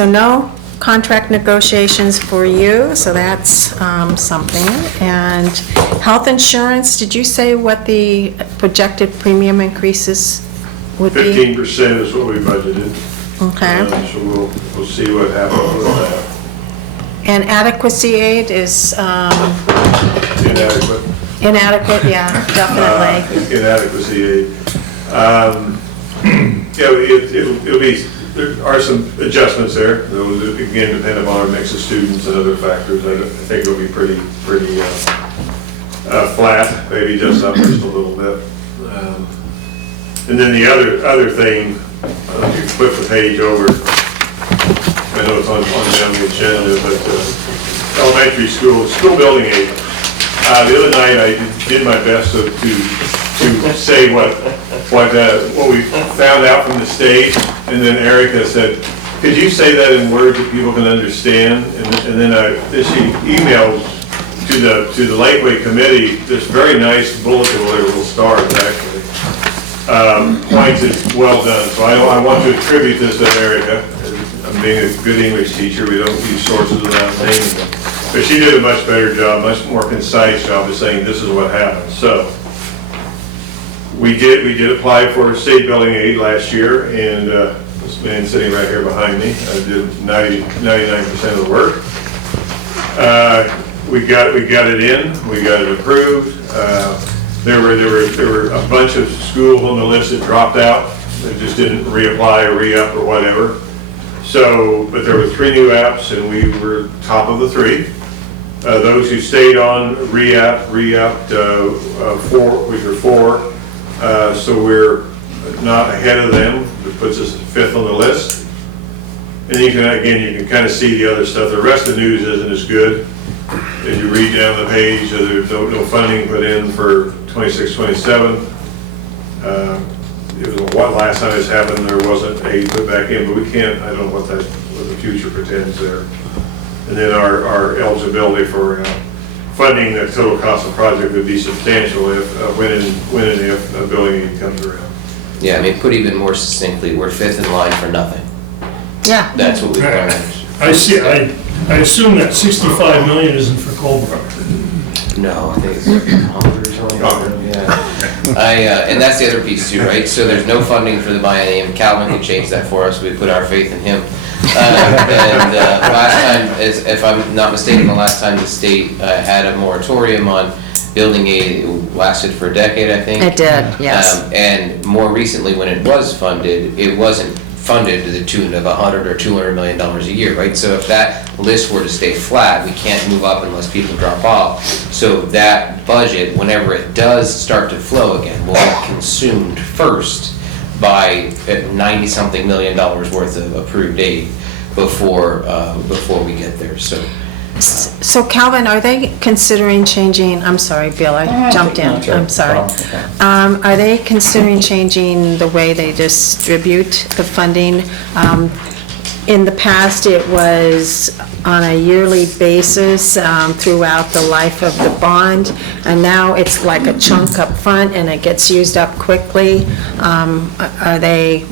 no contract negotiations for you, so that's something. And health insurance, did you say what the projected premium increases would be? 15% is what we budgeted. Okay. So we'll see what happens with that. And adequacy aid is Inadequate. inadequate, yeah, definitely. Inadequacy aid. It'll be, there are some adjustments there. Those, again, depend upon our mix of students and other factors. I think it'll be pretty flat, maybe just up just a little bit. And then the other thing, if you flip the page over, I know it's on down the agenda, but elementary school building aid. The other night I did my best to say what we found out from the state, and then Erica said, could you say that in words that people can understand? And then she emailed to the Lakeway Committee, this very nice bulletin, with little stars actually, points is well done. So I want to attribute this to Erica. I'm being a good English teacher, we don't use sources without naming them. But she did a much better job, much more concise job of saying this is what happened. So we did apply for state building aid last year, and this man sitting right here behind me, I did 99% of the work. We got it in, we got it approved. There were a bunch of schools on the list that dropped out. They just didn't reapply or re-up or whatever. So, but there were 3 new apps, and we were top of the 3. Those who stayed on re-upped 4, which are 4. So we're not ahead of them. It puts us 5th on the list. And you can kind of see the other stuff. The rest of the news isn't as good. As you read down the page, there's no funding put in for 26, 27. It was what last time this happened, there wasn't aid put back in, but we can't, I don't know what the future pretends there. And then our eligibility for funding, the total cost of the project would be substantial if, when and if a building aid comes around. Yeah, I mean, put even more succinctly, we're 5th in line for nothing. Yeah. That's what we learned. I see, I assume that 65 million isn't for Colebrook. No, I think it's 100 or something. Yeah. And that's the other piece too, right? So there's no funding for the biennium. Calvin can change that for us. We put our faith in him. Last time, if I'm not mistaken, the last time the state had a moratorium on building aid, it lasted for a decade, I think. It did, yes. And more recently, when it was funded, it wasn't funded to the tune of $100 or $200 million a year, right? So if that list were to stay flat, we can't move up unless people drop off. So that budget, whenever it does start to flow again, will be consumed first by $90-something million worth of approved aid before we get there. So Calvin, are they considering changing, I'm sorry, Bill, I jumped in, I'm sorry. Are they considering changing the way they distribute the funding? In the past, it was on a yearly basis throughout the life of the bond, and now it's like a chunk up front and it gets used up quickly. Are they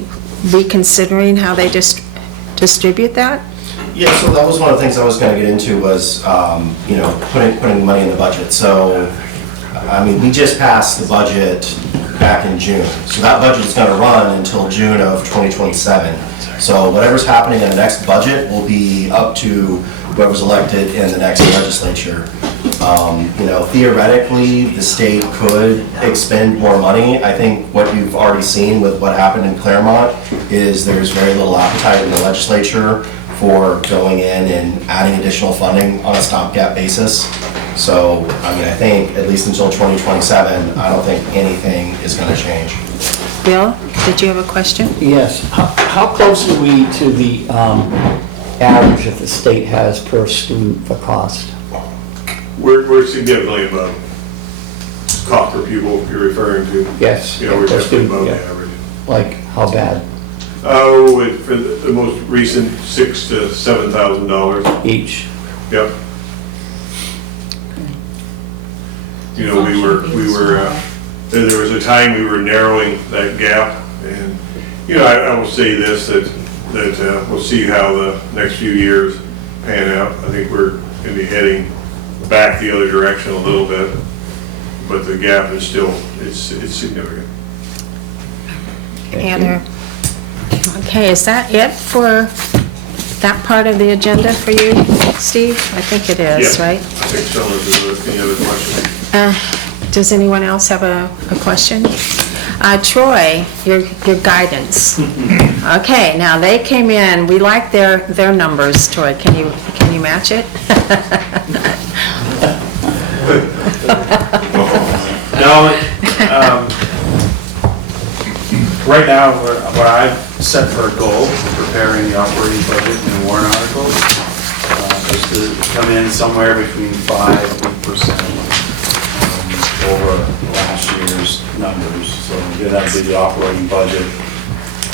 reconsidering how they distribute that? Yeah, so that was one of the things I was going to get into was, putting money in the budget. So, I mean, we just passed the budget back in June. So that budget is going to run until June of 2027. So whatever's happening in the next budget will be up to whoever's elected in the next legislature. Theoretically, the state could expend more money. I think what you've already seen with what happened in Claremont is there's very little appetite in the legislature for going in and adding additional funding on a stopgap basis. So, I mean, I think at least until 2027, I don't think anything is going to change. Bill, did you have a question? Yes. How close are we to the average that the state has per student for cost? We're significantly above cost per pupil you're referring to. Yes. We're definitely above the average. Like, how bad? Oh, for the most recent, $6,000 to $7,000 each. Yep. We were. There was a time we were narrowing that gap, and I will say this that we'll see how the next few years pan out. I think we're going to be heading back the other direction a little bit, but the gap is still it's significant. Okay, is that it for that part of the agenda for you, Steve? I think it is, Yeah, right? I think so. Is there any other questions? Does anyone else have a question? Troy, your guidance. Okay, now they came in, we like their numbers, Troy. Can you match it? No, right now, what I've set for a goal for preparing the operating budget and warrant articles is to come in somewhere between 5% and 8% over last year's numbers. So that would be the operating budget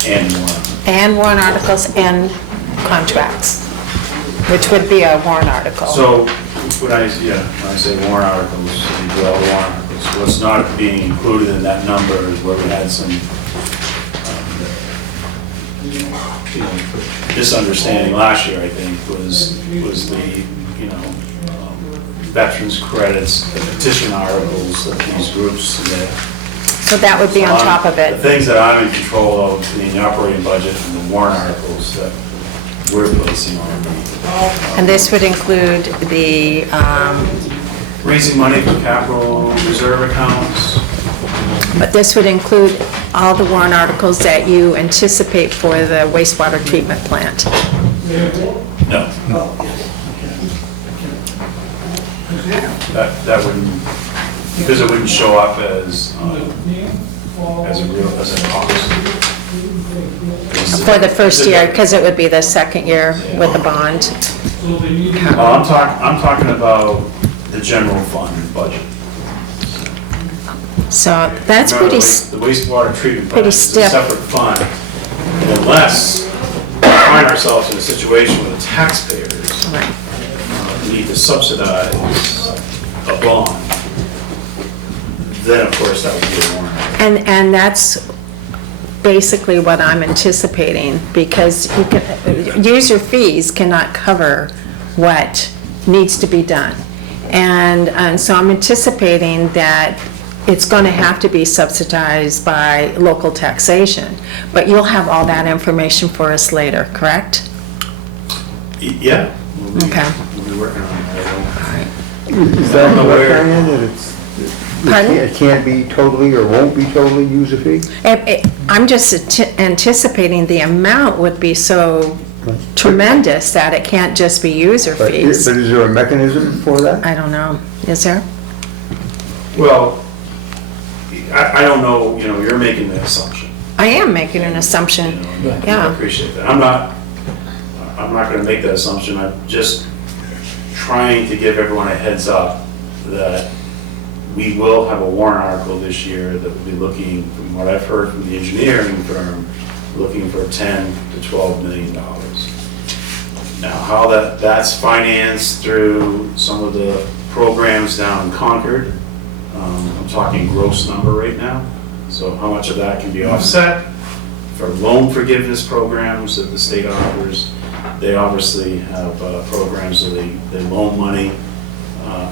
and warrant. And warrant articles and contracts, which would be a warrant article. So when I say warrant articles, we do all the warrant articles. What's not being included in that number is where we had some misunderstanding last year, I think, was the, veterans credits, the petition articles that these groups submit. So that would be on top of The it. things that I'm in control of in the operating budget and the warrant articles that we're placing on the. And this would include the, Raising money for capital reserve accounts. but this would include all the warrant articles that you anticipate for the wastewater treatment plant. No. That wouldn't, because it wouldn't show up as a cost. For the first year, because it would be the second year with the bond. I'm talking about the general fund budget. So that's Remember, pretty, the wastewater treatment pretty plant is a stiff. separate fund. And unless we find ourselves in a situation where the taxpayers right. need to subsidize a bond, then of course that would be a warrant. And that's basically what I'm anticipating, because you can, user fees cannot cover what needs to be done. And so I'm anticipating that it's going to have to be subsidized by local taxation. But you'll have all that information for us later, correct? Yeah. Okay. We'll be working on that. Is that I'm aware. correct, Diane, that it's, Pardon? it can't be totally or won't be totally user fee? I'm just anticipating the amount would be so tremendous that it can't just be user But fees. is there a mechanism for that? I don't know. Is there? Well, I don't know, you're making the assumption. I am making an assumption. I Yeah. appreciate that. I'm not gonna make that assumption. I'm just trying to give everyone a heads up that we will have a warrant article this year that will be looking, from what I've heard from the engineering firm, looking for $10 to $12 million. Now, how that's financed through some of the programs down in Concord, I'm talking gross number right now, so how much of that can be offset for loan forgiveness programs that the state offers. They obviously have programs that they loan money, I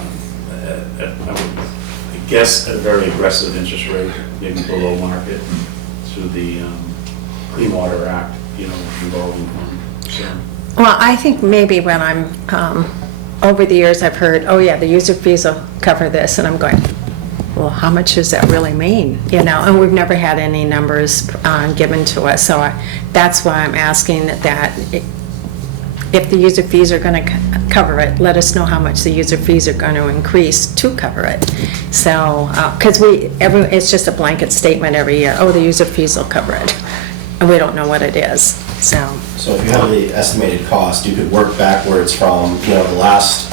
guess at a very aggressive interest rate, maybe below market, through the Clean Water Act, revolving fund. So, Well, I think maybe when I'm, over the years, I've heard, oh yeah, the user fees will cover this, and I'm going, well, how much does that really mean? And we've never had any numbers given to us, so that's why I'm asking that if the user fees are going to cover it, let us know how much the user fees are going to increase to cover it. So, because it's just a blanket statement every year, oh, the user fees will cover it, and we don't know what it is, so. So if you have the estimated cost, you could work backwards from, the last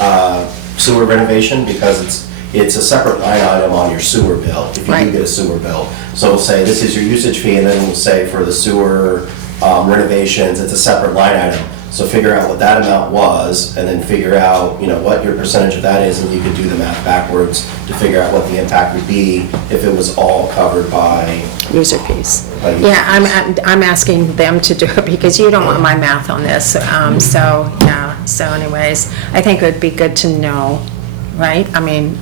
sewer renovation, because it's a separate line item on your sewer bill, if you Right. do get a sewer bill. So we'll say, this is your usage fee, and then we'll say for the sewer renovations, it's a separate line item. So figure out what that amount was, and then figure out, what your percentage of that is, and you could do the math backwards to figure out what the impact would be if it was all covered by. User fees. By user Yeah, I'm asking them to do it because you don't want my math on this. So, yeah, so anyways, I think it would be good to know, right? I mean,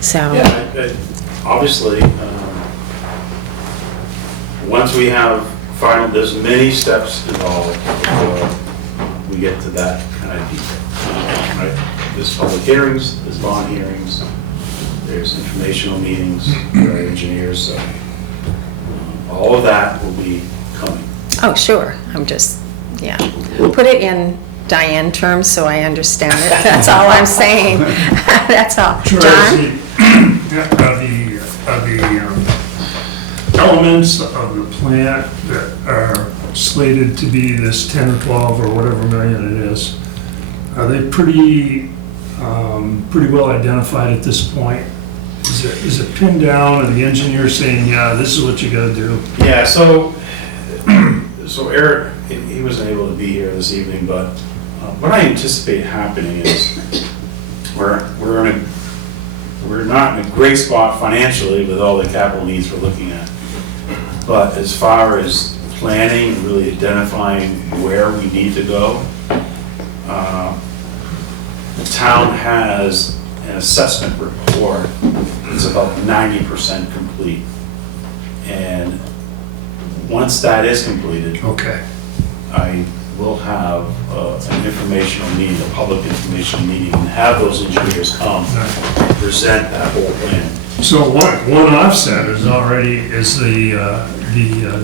so. Yeah, obviously, once we have there's many steps involved before we get to that kind of detail. Right? There's public hearings, there's bond hearings, there's informational meetings for our engineers, so all of that will be coming. Oh, sure, I'm just, yeah. Put it in Diane terms so I understand it, that's all I'm saying. That's all. John? The elements of the plant that are slated to be this 10 or 12 or whatever million it is, are they pretty well identified at this point? Is it pinned down, and the engineer saying, yeah, this is what you gotta do? Yeah, so Eric, he wasn't able to be here this evening, but what I anticipate happening is we're not in a great spot financially with all the capital needs we're looking at. But as far as planning and really identifying where we need to go, the town has an assessment report that's about 90% complete. And once that is completed, Okay. I will have an informational meeting, a public information meeting, and have those engineers come and present that whole plan. So one offset is the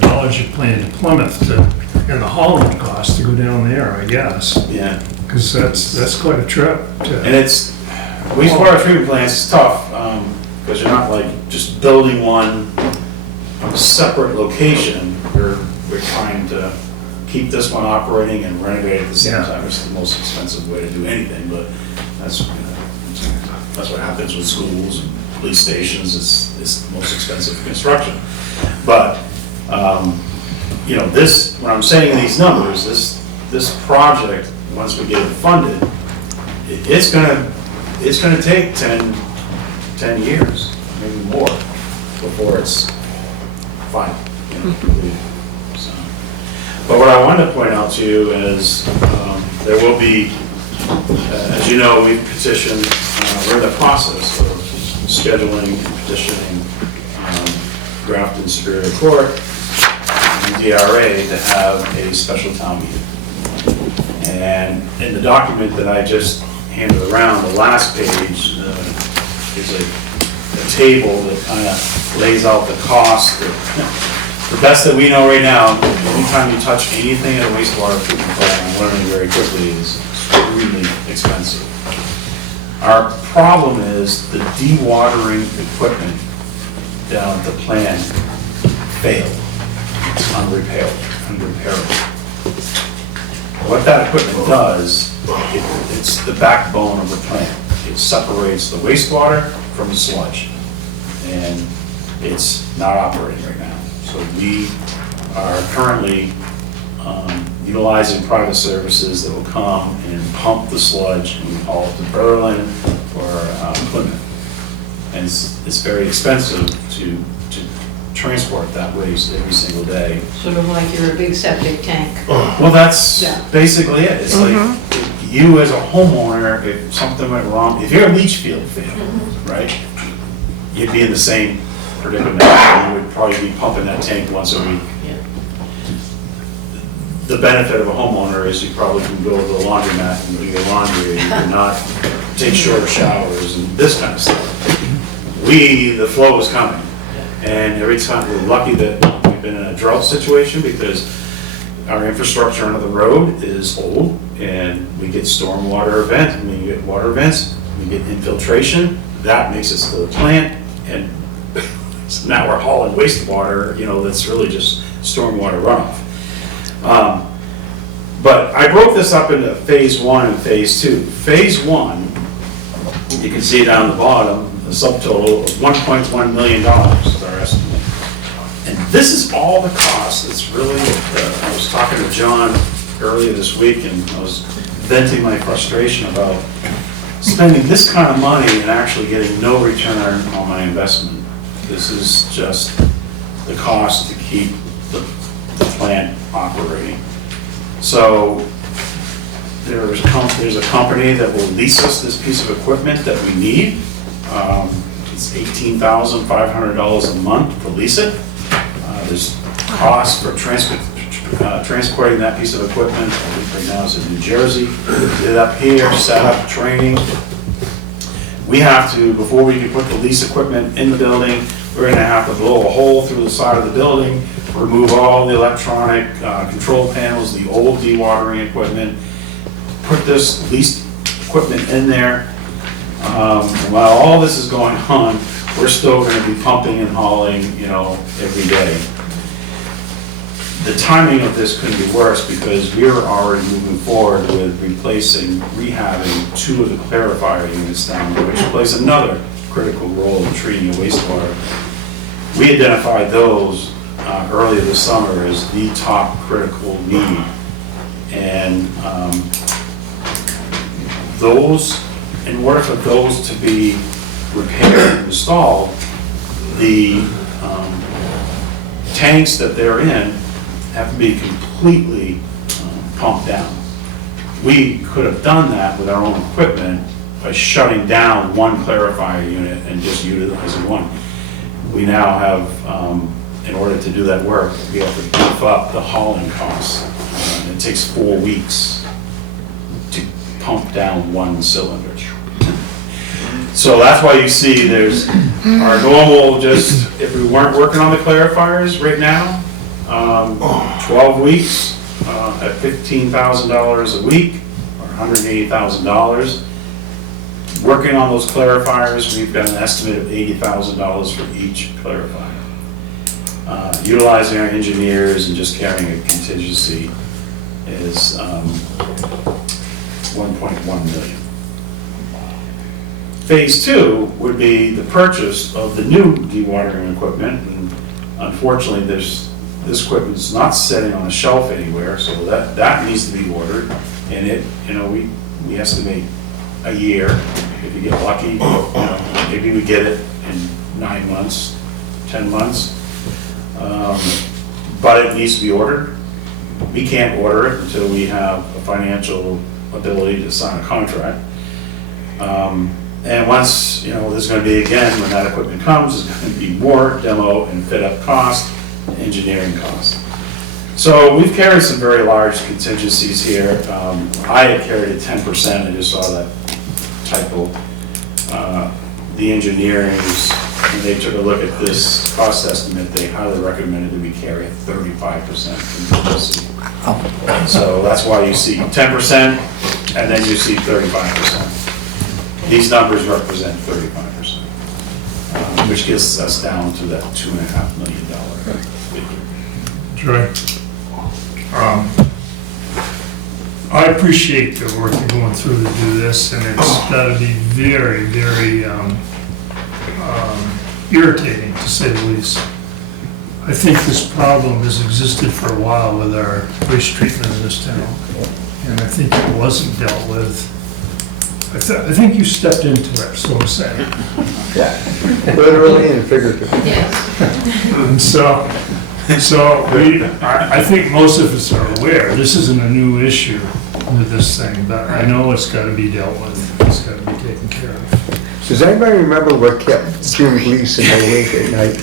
dollars you plan to Plymouth and the hauling cost to go down there, I guess. Yeah. Because that's quite a trip. And it's, wastewater treatment plants is tough, because you're not like just building one from a separate location. We're trying to keep this one operating and renovate at the same time. It's the most expensive way to do anything, but that's what happens with schools and police stations. It's the most expensive construction. But, this, when I'm saying these numbers, this project, once we get it funded, it's gonna take 10 years, maybe more, before it's final. Completed. So, but what I wanted to point out to you is there will be, as you know, we've petitioned, we're in the process of scheduling and petitioning Grafton Superior Court and DRA to have a special town meeting. And in the document that I just handed around, the last page is a table that kind of lays out the cost. The best that we know right now, anytime you touch anything at a wastewater treatment plant, I'm learning very quickly, is extremely expensive. Our problem is the dewatering equipment down at the plant failed. It's unrepairable. What that equipment does, it's the backbone of the plant. It separates the wastewater from the sludge, and it's not operating right now. So we are currently utilizing private services that will come and pump the sludge and haul it to Berlin or Plymouth. And it's very expensive to transport that waste every single day. Sort of like you're a big septic tank. Well, that's Yeah. basically it. It's like you as a homeowner, if something went wrong, if your leach field failed, right, you'd be in the same predicament. You would probably be pumping that tank once a week. Yeah. The benefit of a homeowner is you probably can go to the laundromat and do your laundry, and you cannot take shorter showers and this kind of stuff. The flow is coming. And every time, we're lucky that we've been in a drought situation because our infrastructure under the road is old, and we get stormwater events, and we get water events, we get infiltration, that makes it to the plant, and so now we're hauling wastewater, that's really just stormwater runoff. But I broke this up into phase 1 and phase 2. Phase 1, you can see down the bottom, the subtotal of $1.1 million is our estimate. And this is all the cost. It's really, I was talking to John earlier this week, and I was venting my frustration about spending this kind of money and actually getting no return on my investment. This is just the cost to keep the plant operating. So there's a company that will lease us this piece of equipment that we need. It's $18,500 a month to lease it. There's cost for transporting that piece of equipment. Right now it's in New Jersey. Get it up here, set up training. We have to, before we can put the lease equipment in the building, we're going to have to blow a hole through the side of the building, remove all the electronic control panels, the old dewatering equipment, put this leased equipment in there. While all this is going on, we're still going to be pumping and hauling, every day. The timing of this couldn't be worse because we're already moving forward with rehabbing 2 of the clarifier units down there, which plays another critical role in treating your wastewater. We identified those earlier this summer as the top critical need. And those in order for those to be repaired and installed, the tanks that they're in have to be completely pumped down. We could have done that with our own equipment by shutting down one clarifier unit and just utilizing one. We now have, in order to do that work, we have to beef up the hauling costs. It takes 4 weeks to pump down one cylinder. So that's why you see there's our normal, just, if we weren't working on the clarifiers right now, 12 weeks at $15,000 a week, or $180,000. Working on those clarifiers, we've got an estimate of $80,000 for each clarifier. Utilizing our engineers and just carrying a contingency is 1.1 million. Phase 2 would be the purchase of the new dewatering equipment. And unfortunately, this equipment's not sitting on a shelf anywhere, so that needs to be ordered. And it, we estimate a year, if you get lucky. Maybe we get it in 9 months, 10 months. But it needs to be ordered. We can't order it until we have a financial ability to sign a contract. And once, there's going to be, again, when that equipment comes, there's going to be more demo and fit up cost, engineering cost. So we've carried some very large contingencies here. I had carried a 10%, I just saw that typo. The engineers, when they took a look at this cost estimate, they highly recommended that we carry a 35% contingency. So that's why you see 10% and then you see 35%. These numbers represent 35%, which gets us down to that $2.5 million figure. Troy, I appreciate the work you're going through to do this, and it's got to be very, very irritating, to say the least. I think this problem has existed for a while with our waste treatment in this town, and I think it wasn't dealt with. I think you stepped into it, so I'm saying. Yeah, literally and figuratively. And so I think most of us are aware, this isn't a new issue with this thing, but I know it's got to be dealt with. It's got to be taken care of. Does anybody remember what kept Jim Gleason awake at night?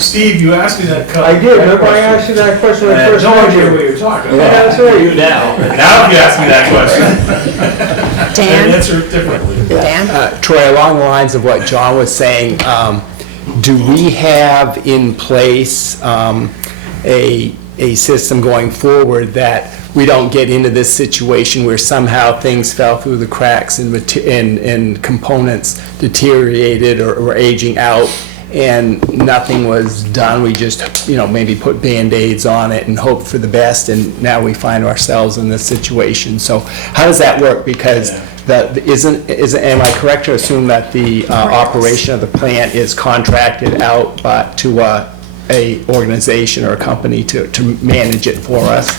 Steve, you asked me that. I did, remember I asked you that question when I first No met idea you? what you're talking Yeah, about. that's right. You now. Now if you ask me that question, Dan? I'd answer it differently. Dan? Troy, along the lines of what John was saying, do we have in place a system going forward that we don't get into this situation where somehow things fell through the cracks and components deteriorated or were aging out and nothing was done? We just, maybe put Band-Aids on it and hope for the best, and now we find ourselves in this situation. So how does that work? Because am I correct to assume that the operation of the plant is contracted out to a organization or a company to manage it for us?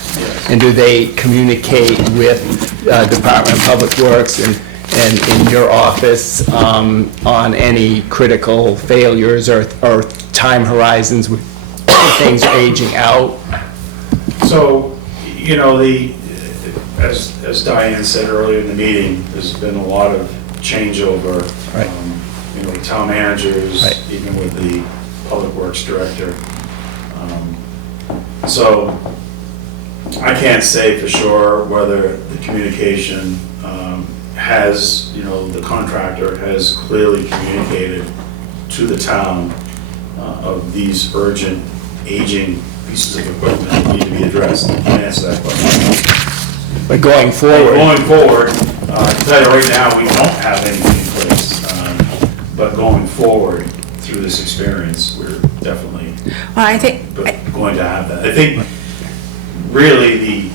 And do they communicate with Department of Public Works and in your office on any critical failures or time horizons with things aging out? So, as Diane said earlier in the meeting, there's been a lot of changeover. Right. The town managers, Right. even with the Public Works Director. So I can't say for sure whether the communication has, the contractor has clearly communicated to the town of these urgent aging pieces of equipment that need to be addressed. I can't answer that question. But going forward? Going forward, I can tell you right now, we don't have anything in place. But going forward, through this experience, we're definitely Well, I think, going to have that. I think really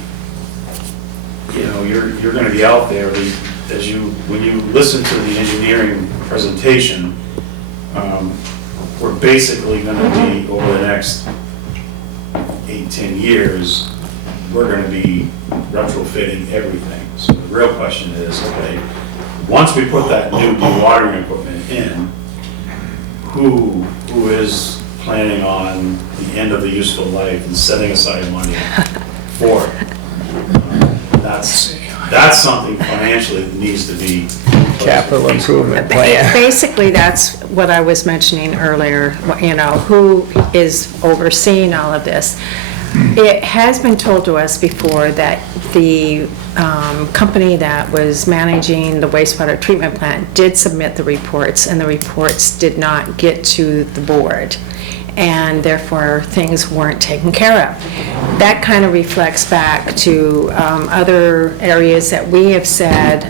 you're going to be out there when you listen to the engineering presentation, we're basically going to be over the next 8-10 years we're gonna be retrofitting everything. So the real question is, okay, once we put that new dewatering equipment in, who is planning on the end of the useful life and setting aside money for it? That's something financially that needs to be. Capital improvement plan. Basically, that's what I was mentioning earlier, who is overseeing all of this. It has been told to us before that the company that was managing the wastewater treatment plant did submit the reports, and the reports did not get to the board, and therefore things weren't taken care of. That kind of reflects back to other areas that we have said,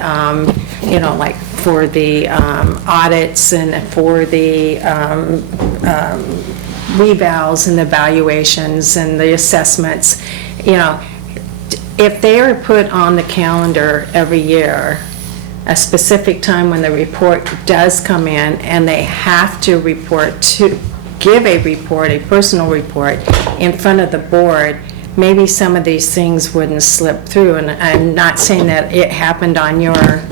like for the audits and for the revals and the valuations and the assessments. If they are put on the calendar every year, a specific time when the report does come in, and they have to give a report, a personal report, in front of the board, maybe some of these things wouldn't slip through. And I'm not saying that it happened on your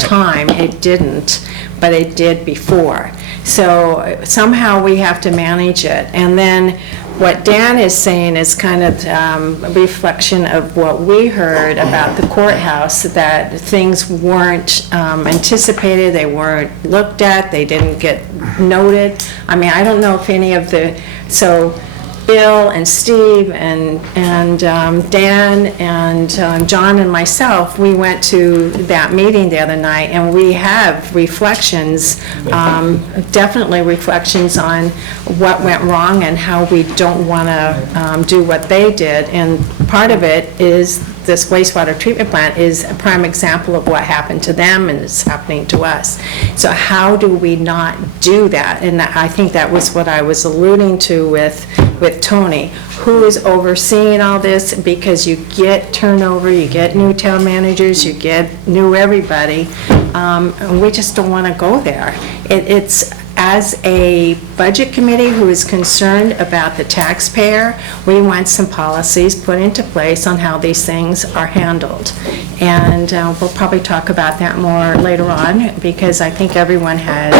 time, it didn't, but it did before. So somehow we have to manage it. And then what Dan is saying is kind of a reflection of what we heard about the courthouse, that things weren't anticipated, they weren't looked at, they didn't get noted. I mean, I don't know if any of so Bill and Steve and Dan and John and myself, we went to that meeting the other night, and we have reflections, definitely reflections on what went wrong and how we don't want to do what they did. And part of it is this wastewater treatment plant is a prime example of what happened to them, and it's happening to us. So how do we not do that? And I think that was what I was alluding to with Tony. Who is overseeing all this? Because you get turnover, you get new town managers, you get new everybody, and we just don't want to go there. It's as a budget committee who is concerned about the taxpayer, we want some policies put into place on how these things are handled. And we'll probably talk about that more later on, because I think everyone has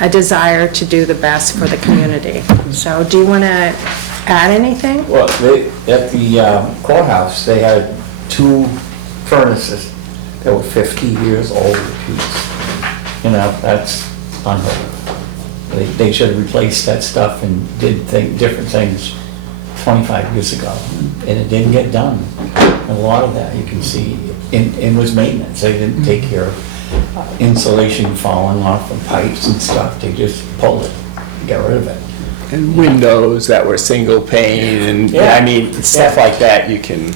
a desire to do the best for the community. So do you want to add anything? Well, at the courthouse, they had 2 furnaces that were 50 years old apiece. That's unheard of. They should have replaced that stuff and did different things 25 years ago, and it didn't get done. A lot of that you can see in was maintenance. They didn't take care of insulation falling off of pipes and stuff. They just pulled it, get rid of it. And windows that were single pane, and I mean, stuff like that you can,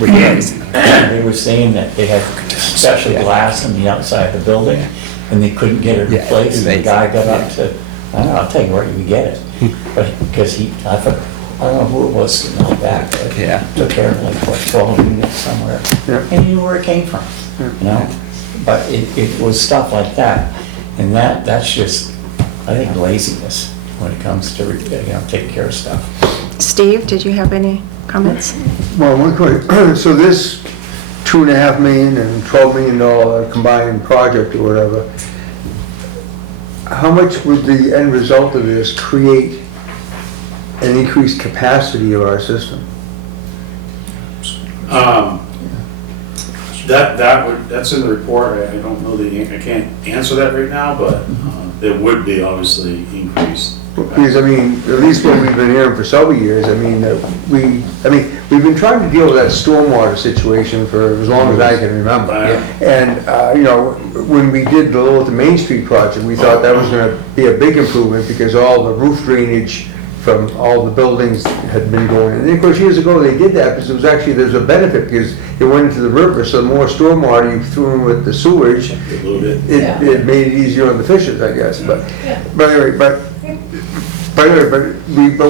replace. They were saying that they had special glass on the outside of the building, and they couldn't get it replaced. And the guy got up to, I'll tell you where you can get it. But because I don't know who it was sitting out back, but took care of like 12 units somewhere. And he knew where it came from, But it was stuff like that. And that's just, I think, laziness when it comes to, taking care of stuff. Steve, did you have any comments? Well, one quick, so this $2.5 million and $12 million combined project or whatever, how much would the end result of this create an increased capacity of our system? That's in the report. I don't know I can't answer that right now, but it would be obviously increased. Because, I mean, at least what we've been hearing for several years, we've been trying to deal with that stormwater situation for as long as I can remember. And, when we did the Littleton Main Street project, we thought that was gonna be a big improvement because all the roof drainage from all the buildings had been going. And then, of course, years ago, they did that because there's a benefit because it went into the river, so the more stormwater you threw in with the sewage, it made it easier on the fishes, I guess. But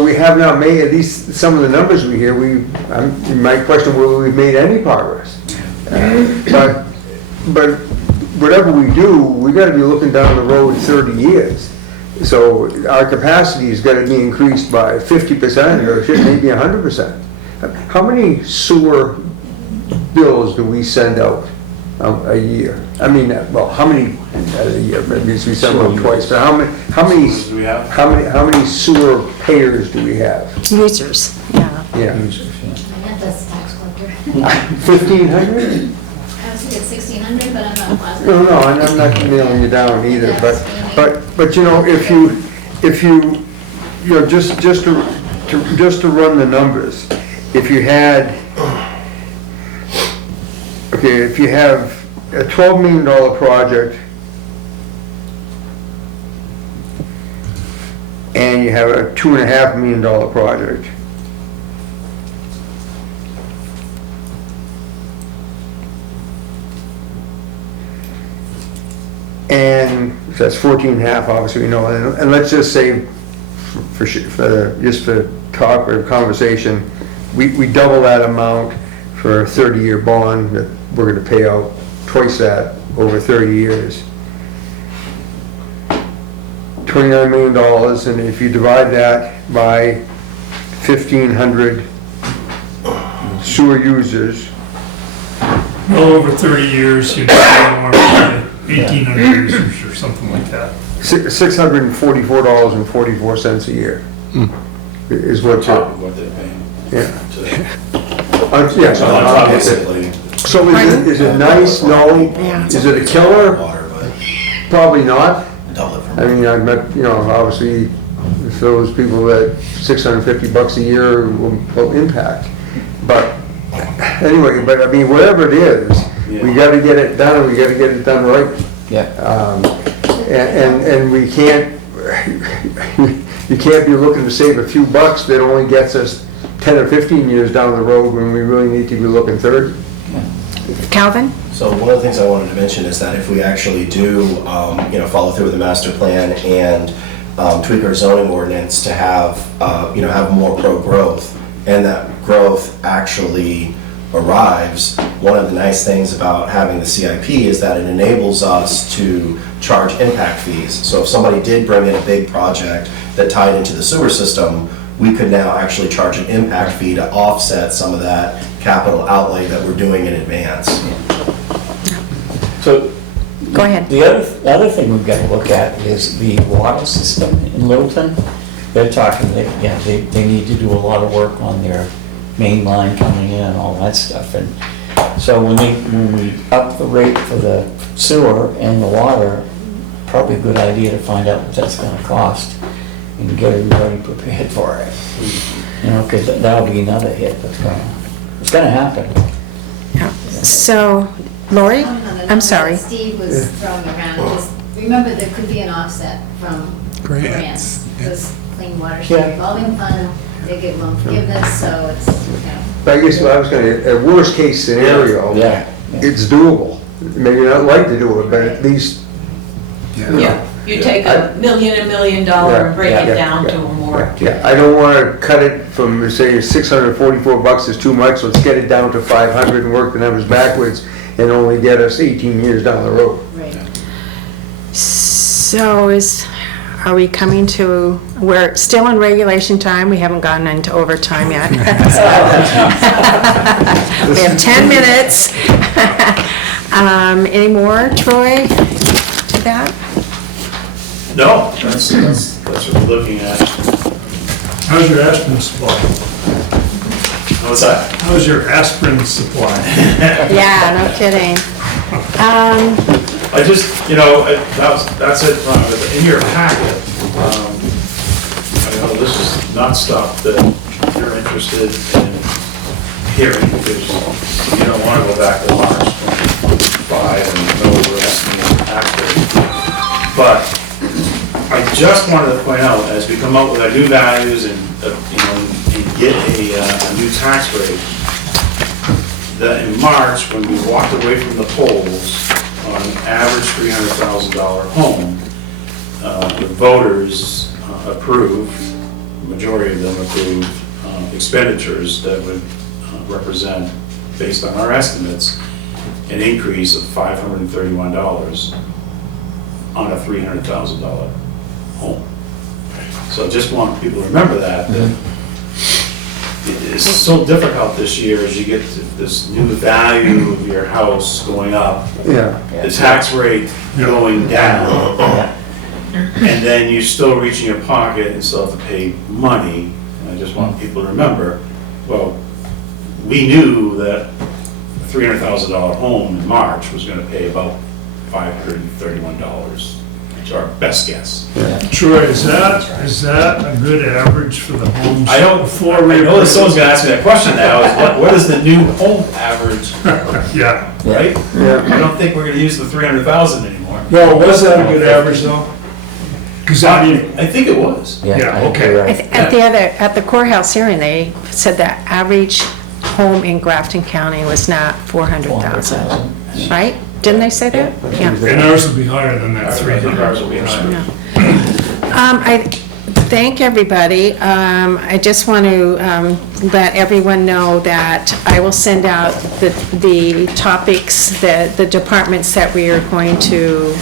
we have now made, at least some of the numbers we hear, you might question whether we've made any progress. But whatever we do, we gotta be looking down the road 30 years. So our capacity has gotta be increased by 50% or maybe 100%. how many sewer bills do we send out a year? I mean, well, how many a year? Maybe we send them twice, but how many Do we have? how many sewer payers do we have? Users, yeah. Yeah, And that does tax collector. 1,500? I was thinking 1,600, but I'm not positive. No, and I'm not nailing you down either, but you know, if you, you know, just to run the numbers, if you had, okay, if you have a $12 million project and you have a $2.5 million project, and that's 14.5, obviously, we know, and let's just say, just for talk or conversation, we double that amount for a 30-year bond that we're gonna pay out twice that over 30 years. $29 million, and if you divide that by 1,500 sewer users, Well, over 30 years, you'd have more than 1,800 users or something like that. $644.44 a year is On what top you, of what they're paying. yeah. today. Yes, On top, basically. so is it nice? No. Yeah. Is it a killer? Water, but Probably not. double it from. I mean, I've met, you know, obviously, if those people that $650 a year will impact. But anyway, but I mean, whatever it is, we gotta get it done, we gotta get it done right. Yeah. And we can't, you can't be looking to save a few bucks that only gets us 10 or 15 years down the road when we really need to be looking 30. Calvin? So one of the things I wanted to mention is that if we actually do, you know, follow through with the master plan and tweak our zoning ordinance to have, you know, have more pro-growth, and that growth actually arrives, one of the nice things about having the CIP is that it enables us to charge impact fees. So if somebody did bring in a big project that tied into the sewer system, we could now actually charge an impact fee to offset some of that capital outlay that we're doing in advance. So. Go ahead. The other thing we've got to look at is the water system in Littleton. They're talking, they need to do a lot of work on their main line coming in and all that stuff. And so when we up the rate for the sewer and the water, probably a good idea to find out what that's gonna cost and get everybody prepared for it. You know, because that'll be another hit that's it's gonna happen. Yeah. So, Lori? I'm sorry. Steve was throwing around, just remember there could be an offset from grants. Because Clean Water Street Revolving Fund, they give loan forgiveness, so it's, you know. But I guess what I was gonna, a worst case scenario, Yeah. it's doable. Maybe not like to do it, but at least, Yeah, you take $1 million and break it down to a more. yeah, I don't wanna cut it from, say, $644 is too much, let's get it down to 500 and work the numbers backwards and only get us 18 years down the road. Right. So are we coming to, we're still in regulation time, we haven't gotten into overtime yet. We have 10 minutes. Any more, Troy, to that? No, that's what we're looking at. How's your aspirin supply? What's that? How's your aspirin supply? Yeah, no kidding. I just, you know, that's it, in your packet, I know this is not stuff that you're interested in hearing, because you don't want to go back to March 25 and know we're asking after. But I just wanted to point out, as we come up with our new values and, you know, and get a new tax rate, that in March, when we walked away from the polls, on an average $300,000 home, the voters approved, the majority of them approved expenditures that would represent, based on our estimates, an increase of $531 on a $300,000 home. So I just want people to remember that is so difficult this year as you get to this new value of your house going up, Yeah. the tax rate going down, and then you're still reaching your pocket and still have to pay money. I just want people to remember, well, we knew that a $300,000 home in March was gonna pay about $531. It's our best guess. Troy, is that a good average for the homes? I know that someone's gonna ask me that question now, is what is the new home average, Yeah. right? Yeah. I don't think we're gonna use the 300,000 anymore. No, was that a good average though? Because I mean, I think it was. Yeah, I think okay. you're right. At the courthouse hearing, they said that average home in Grafton County was not 400,000, right? Didn't they say that? Yeah. And ours would be higher than that, I think 300. ours will be higher. I thank everybody. I just want to let everyone know that I will send out the topics, the departments that we are going to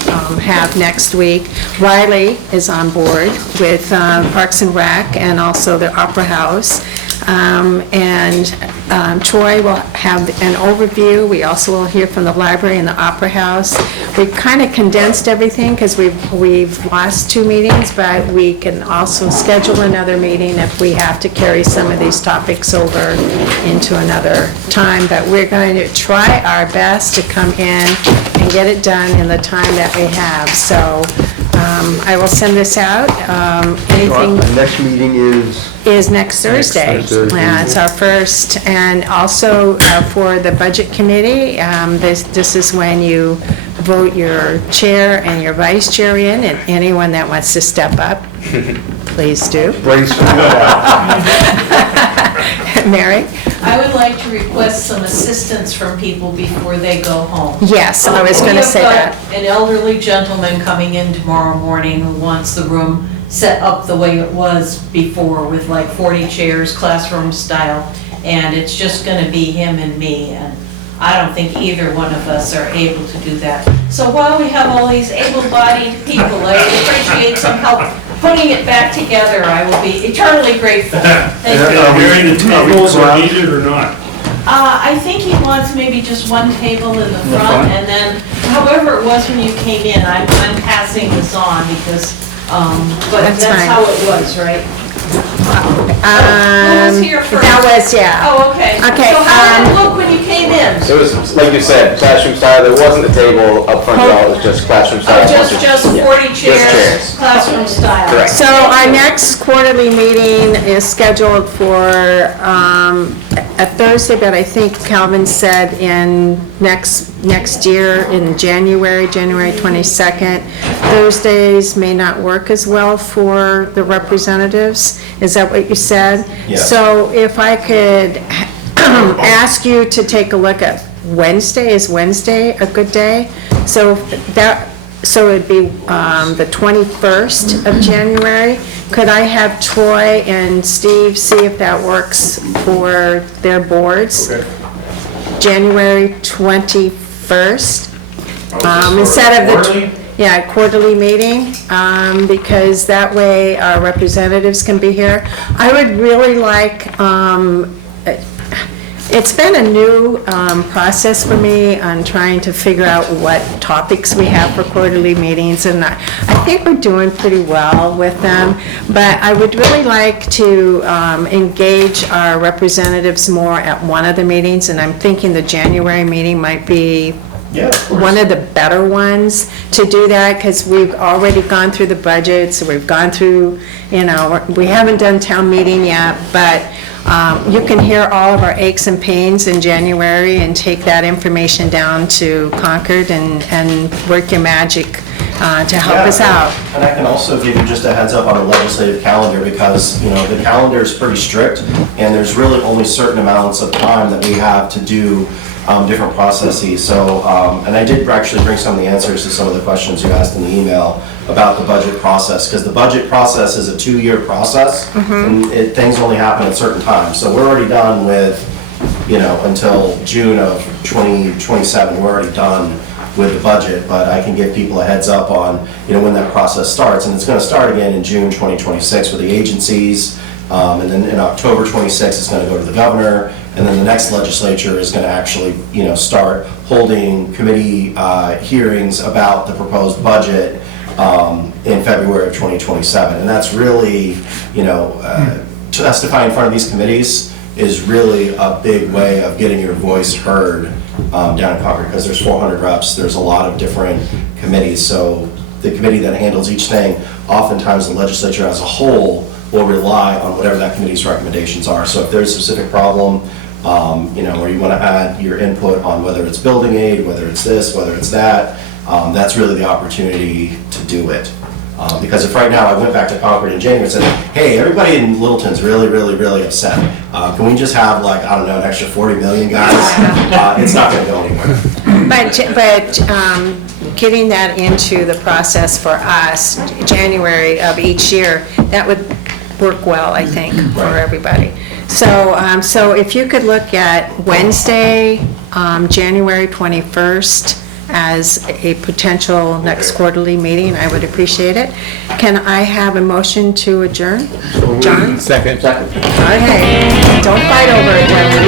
have next week. Riley is on board with Parks and Rec and also the Opera House. And Troy will have an overview. We also will hear from the library and the Opera House. We've kind of condensed everything because we've lost 2 meetings, but we can also schedule another meeting if we have to carry some of these topics over into another time. But we're going to try our best to come in and get it done in the time that we have. So I will send this out. Anything The next meeting is next Thursday. Thursday. Yeah, it's our first. And also for the Budget Committee, this is when you vote your chair and your vice chair in, and anyone that wants to step up, please do. brace for Mary? I would like to request some assistance from people before they go home. Yes, I was going to say that. We have got an elderly gentleman coming in tomorrow morning who wants the room set up the way it was before with like 40 chairs, classroom style, and it's just gonna be him and me, and I don't think either one of us are able to do that. So while we have all these able-bodied people, I would appreciate some help putting it back together. I will be eternally grateful. Thank you. Mary, the tables are needed or not? I think he wants maybe just one table in the front, and then however it was when you came in, I'm passing this on because, but That's that's fine. how it was, right? Who was here first? That was, yeah. Oh, okay. Okay, So how did it look when you came in? So it was, like you said, classroom style, there wasn't a table up front at all, it was just classroom style. Oh, just 40 chairs, chairs. classroom style. Correct. So our next quarterly meeting is scheduled for a Thursday, but I think Calvin said in next year in January 22nd. Thursdays may not work as well for the representatives. Is that what you said? Yes. So if I could ask you to take a look at Wednesday, is Wednesday a good day? So it'd be the 21st of January. Could I have Troy and Steve see if that works for their boards? Okay. January 21st. Instead of Quarterly? quarterly meeting, because that way our representatives can be here. I would really like, it's been a new process for me on trying to figure out what topics we have for quarterly meetings, and I think we're doing pretty well with them, but I would really like to engage our representatives more at one of the meetings, and I'm thinking the January meeting might be Yeah, of course. one of the better ones to do that, because we've already gone through the budgets, we've gone through, we haven't done town meeting yet, but you can hear all of our aches and pains in January and take that information down to Concord and work your magic to help us out. And I can also give you just a heads up on the legislative calendar because, the calendar is pretty strict and there's really only certain amounts of time that we have to do different processes. So, and I did actually bring some of the answers to some of the questions you asked in the email about the budget process, because the budget process is a 2-year process, and things only happen at certain times. So we're already done with, until June of 2027, we're already done with the budget, but I can give people a heads up on, when that process starts, and it's going to start again in June 2026 with the agencies, And then in October 26th, it's going to go to the governor, and then the next legislature is going to actually, start holding committee hearings about the proposed budget in February of 2027. And that's really, testifying in front of these committees is really a big way of getting your voice heard down in Concord, because there's 400 reps, there's a lot of different committees. So the committee that handles each thing, oftentimes the legislature as a whole will rely on whatever that committee's recommendations are. So if there's a specific problem, where you want to add your input on whether it's building aid, whether it's this, whether it's that, that's really the opportunity to do it. Because if right now I went back to Concord in January and said, hey, everybody in Littleton's really, really, really upset. Can we just have an extra 40 million guys? It's not going to go anywhere. But getting that into the process for us, January of each year, that would work well, I think, for everybody. So if you could look at Wednesday, January 21st, as a potential next quarterly meeting, I would appreciate it. Can I have a motion to adjourn? John? Second. Okay, don't fight over it, gentlemen.